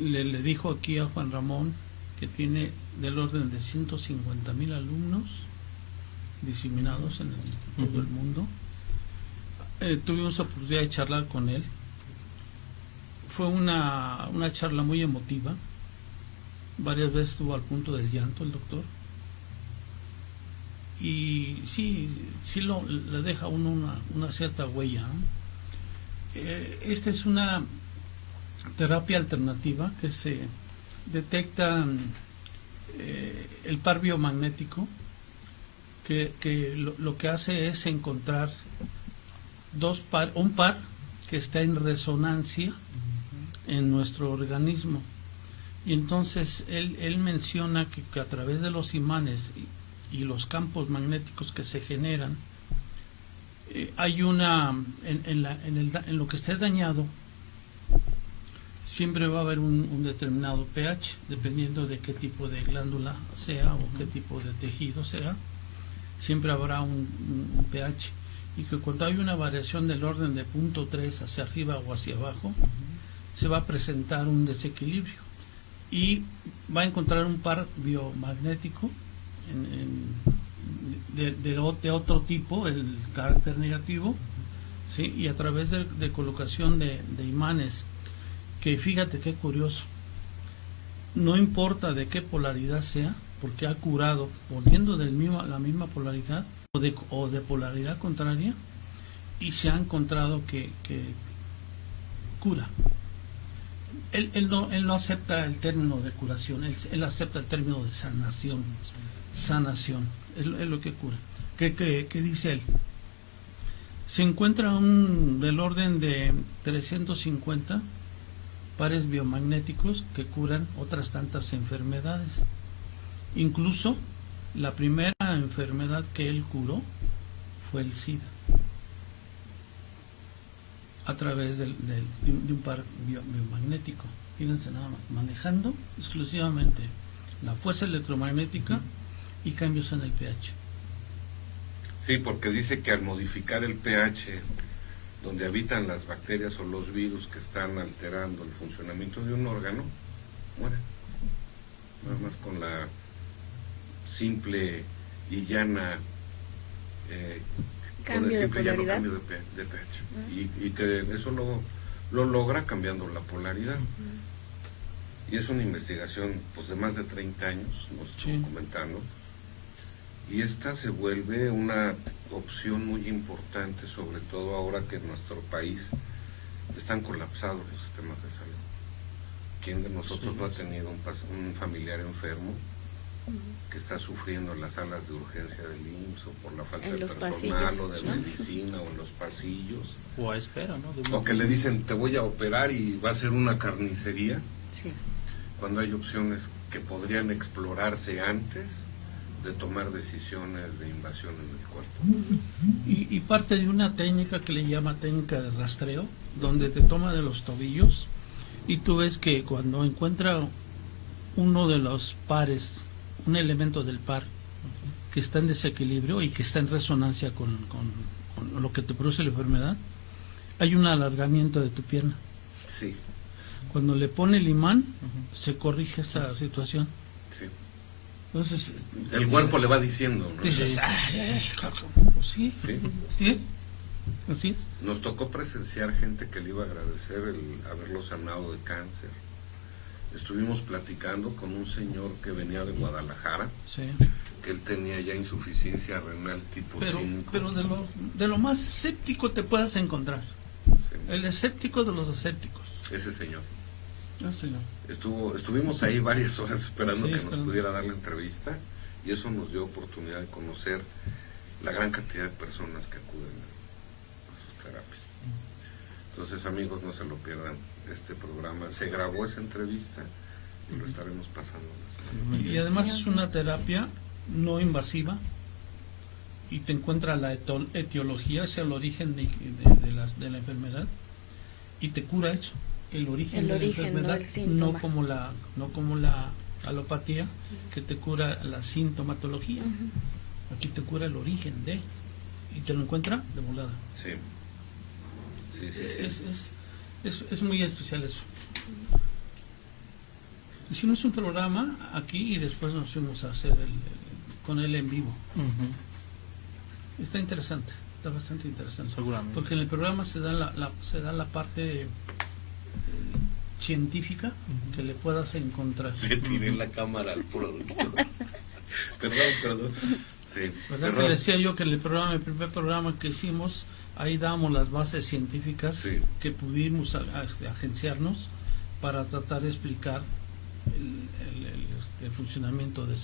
Le dijo aquí a Juan Ramón que tiene del orden de 150,000 alumnos diseminados en todo el mundo. Tuvimos la oportunidad de charlar con él. Fue una charla muy emotiva. Varias veces estuvo al punto del llanto el doctor. Y sí le deja a uno una cierta huella, ¿no? Esta es una terapia alternativa que se detecta el par biomagnético, que lo que hace es encontrar un par que está en resonancia en nuestro organismo. Y entonces él menciona que a través de los imanes y los campos magnéticos que se generan, hay en lo que esté dañado, siempre va a haber un determinado pH, dependiendo de qué tipo de glándula sea o qué tipo de tejido sea, siempre habrá un pH, y que cuando hay una variación del orden de 0.3 hacia arriba o hacia abajo, se va a presentar un desequilibrio y va a encontrar un par biomagnético de otro tipo, el carácter negativo, ¿sí? Y a través de colocación de imanes, que fíjate qué curioso, no importa de qué polaridad sea, porque ha curado poniendo la misma polaridad o de polaridad contraria, y se ha encontrado que cura. Él no acepta el término de curación, él acepta el término de sanación. Es lo que cura. ¿Qué dice él? Se encuentra del orden de 350 pares biomagnéticos que curan otras tantas enfermedades. Incluso la primera enfermedad que él curó fue el SIDA. a través de un par biomagnético. Fíjense nada más, manejando exclusivamente la fuerza electromagnética y cambios en el pH. Sí, porque dice que al modificar el pH donde habitan las bacterias o los virus que están alterando el funcionamiento de un órgano, mueren. Nada más con la simple y llana Cambio de polaridad. Cambio de pH. Y que eso lo logra cambiando la polaridad. Y es una investigación pues de más de 30 años, nos estuvo comentando. Y esta se vuelve una opción muy importante, sobre todo ahora que en nuestro país están colapsados los sistemas de salud. ¿Quién de nosotros no ha tenido un familiar enfermo que está sufriendo en las salas de urgencia del IMSS o por la falta de personal pasillos, o de medicina o en los pasillos? O a espera, ¿no? O que le dicen, te voy a operar y va a ser una carnicería. Sí. Cuando hay opciones que podrían explorarse antes de tomar decisiones de invasión en el cuerpo. Y parte de una técnica que le llama técnica de rastreo, donde te toma de los tobillos y tú ves que cuando encuentra uno de los pares, un elemento del par que está en desequilibrio y que está en resonancia con lo que te produce la enfermedad, hay un alargamiento de tu pierna. Sí. Cuando le pone el imán, se corrige esa situación. Sí. Entonces, el cuerpo le va diciendo, ¿no? Dices, pues sí, Sí. así es. Así es. Nos tocó presenciar gente que le iba a agradecer el haberlo sanado de cáncer. Estuvimos platicando con un señor que venía de Guadalajara, Sí. que él tenía ya insuficiencia renal tipo 5. Pero de lo más escéptico te puedas encontrar. Sí. El escéptico de los escépticos. Ese señor. Ah, señor. Estuvimos ahí varias horas esperando Sí, que esperando. nos pudiera dar la entrevista, y eso nos dio oportunidad de conocer la gran cantidad de personas que acuden a sus terapias. Entonces, amigos, no se lo pierdan, este programa se grabó esa entrevista y lo estaremos pasando. Y además es una terapia no invasiva y te encuentra la etiología, o sea, el origen de la enfermedad, y te cura eso, el origen de la enfermedad, no el síntoma. no como la alopatía, que te cura la sintomatología. Aquí te cura el origen de, y te lo encuentra de volada. Sí. Es muy especial eso. Hicimos un programa aquí y después nos fuimos a hacer con él en vivo. Está interesante, está bastante interesante. Seguramente. Porque en el programa se da la parte científica que le puedas encontrar. Le tiré la cámara al productor. Perdón. Sí, ¿Verdad que decía yo que el primer programa que hicimos, ahí damos las bases científicas Sí. que pudimos agenciarnos para tratar de explicar el funcionamiento de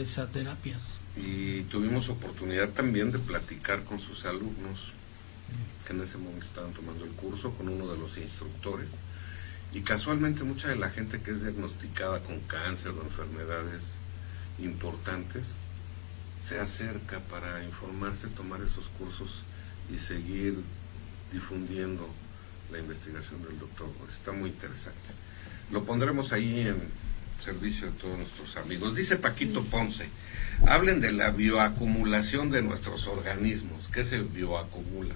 esas terapias. Y tuvimos oportunidad también de platicar con sus alumnos que en ese momento estaban tomando el curso, con uno de los instructores, y casualmente mucha de la gente que es diagnosticada con cáncer o enfermedades importantes se acerca para informarse, tomar esos cursos y seguir difundiendo la investigación del doctor. Está muy interesante. Lo pondremos ahí en servicio de todos nuestros amigos. Dice Paquito Ponce, hablen de la bioacumulación de nuestros organismos. ¿Qué se bioacumula?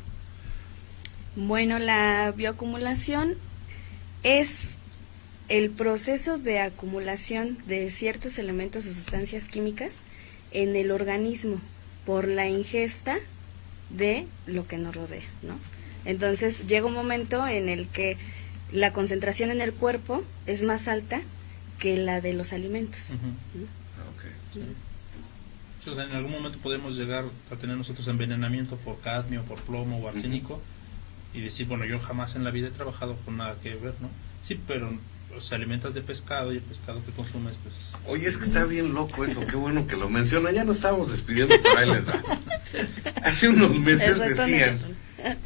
Bueno, la bioacumulación es el proceso de acumulación de ciertos elementos o sustancias químicas en el organismo por la ingesta de lo que nos rodea, ¿no? Entonces llega un momento en el que la concentración en el cuerpo es más alta que la de los alimentos. Sí, o sea, en algún momento podemos llegar a tener nosotros envenenamiento por cadmio, por plomo o arsénico y decir, bueno, yo jamás en la vida he trabajado con nada que ver, ¿no? Sí, pero se alimentas de pescado y el pescado que consumes, pues... Oye, es que está bien loco eso, qué bueno que lo menciona. Ya nos estábamos despidiendo, por ahí les da. Hace unos meses decían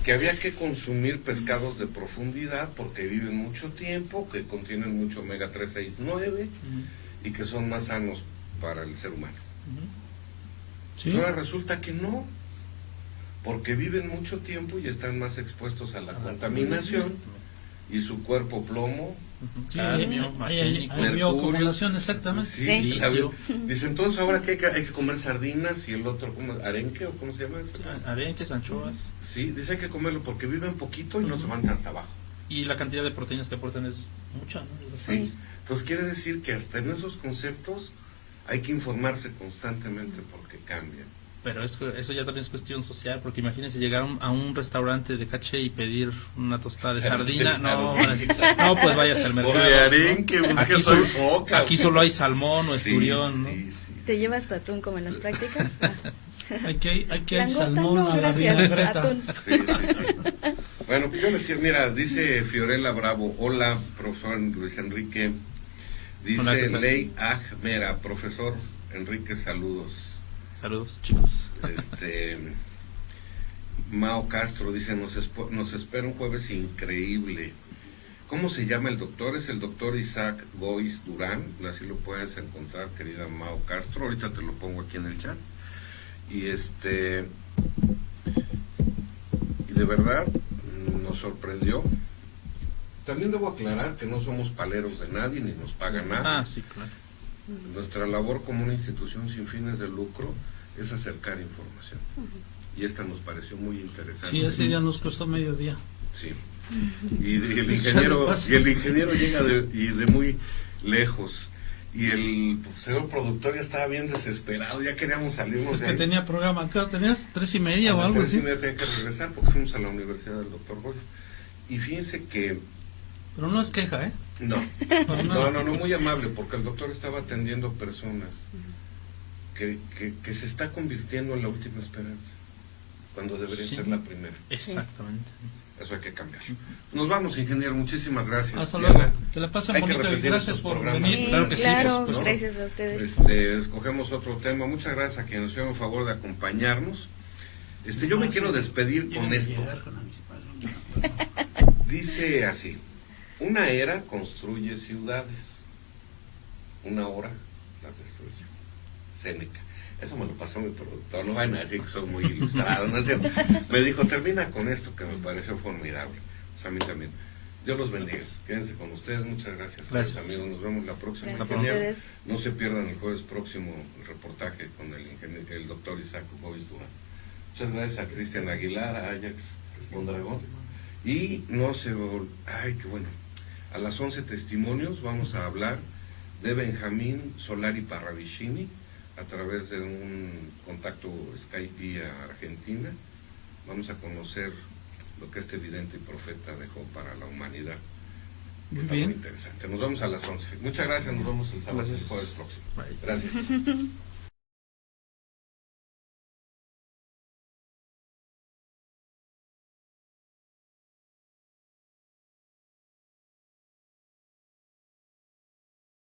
que había que consumir pescados de profundidad porque viven mucho tiempo, que contienen mucho omega 3, 6, 9 y que son más sanos para el ser humano. ¿Sí? Ahora resulta que no. porque viven mucho tiempo y están más expuestos a la contaminación y su cuerpo plomo, Sí, cadmio, arsénico, hay bioacumulación, exactamente. sí, Sí. dice entonces ahora que hay que comer sardinas y el otro, ¿cómo? ¿Arenque o cómo se llama eso? arenques, anchoas. Sí, dice hay que comerlo porque viven poquito y no se van hasta abajo. Y la cantidad de proteínas que aportan es mucha, ¿no? Sí. Entonces quiere decir que hasta en esos conceptos hay que informarse constantemente porque cambian. Pero eso ya también es cuestión social, porque imagínense llegar a un restaurante de caché y pedir una tostada de sardina. No, van a decir, no, pues váyase al mercado. O de arenque, ¿no? aquí, aquí solo hay salmón o esturión, ¿no? Sí. ¿Te llevas tu atún como en las prácticas? Ah. Aquí hay Langosta, salmón no, a la gracias, vinagreta. atún. Sí. Bueno, pues yo les quiero, mira, dice Fiorella Bravo, hola, profesor Luis Enrique. Dice Hola, ¿qué tal? Ley Ajmera, profesor Enrique, saludos. Saludos, chicos. Mao Castro dice, nos espera un jueves increíble. ¿Cómo se llama el doctor? Es el doctor Isaac Gois Durán, así lo puedes encontrar, querida Mao Castro, ahorita te lo pongo aquí en el chat. Y de verdad nos sorprendió. También debo aclarar que no somos paleros de nadie, ni nos pagan nada. Ah, sí, claro. Nuestra labor como una institución sin fines de lucro es acercar información. Y esta nos pareció muy interesante. Sí, ese día nos costó mediodía. Sí. Y el ingeniero llega de muy lejos. Y el señor productor ya estaba bien desesperado, ya queríamos salirnos Es de que ahí. tenía programa, claro, tenías 3:30 o A las algo 3:30 así. tenía que regresar porque fuimos a la Universidad del Dr. Goy. Y fíjense que Pero no es queja, ¿eh? no, Para nada. no, muy amable, porque el doctor estaba atendiendo personas que se está convirtiendo en la última esperanza, cuando debería Sí. ser la primera. Exactamente. Eso hay que cambiar. Nos vamos, ingeniero, muchísimas gracias. Hasta Diana. luego. Que la pasen Hay que bonito y repetir gracias estos por programas. venir. Sí, Claro que sí, claro, por supuesto. gracias a ustedes. Escogemos otro tema. Muchas gracias a quienes nos hicieron el favor de acompañarnos. Yo me quiero despedir con esto. Dice así: una era construye ciudades, una hora las destruye. Séneca. Eso me lo pasó mi productor, no van a decir que soy muy ilustrado, ¿no es cierto? Me dijo, termina con esto que me pareció formidable. Pues a mí también. Dios los bendiga. Quédense con ustedes. Muchas gracias, Gracias. amigos. Nos vemos la próxima. Gracias a Ingeniero. ustedes. No se pierdan el jueves próximo el reportaje con el doctor Isaac Gois Durán. Muchas gracias a Cristian Aguilar, a Ajax Mondragón. Y no se... Ay, qué bueno. A las 11 testimonios vamos a hablar de Benjamín Solari Parravicini a través de un contacto Skype a Argentina. Vamos a conocer lo que este vidente y profeta dejó para la humanidad. Muy Está bien. muy interesante. Nos vemos a las 11. Muchas gracias, nos vemos el sábado, el Gracias. jueves próximo. Bye. Gracias.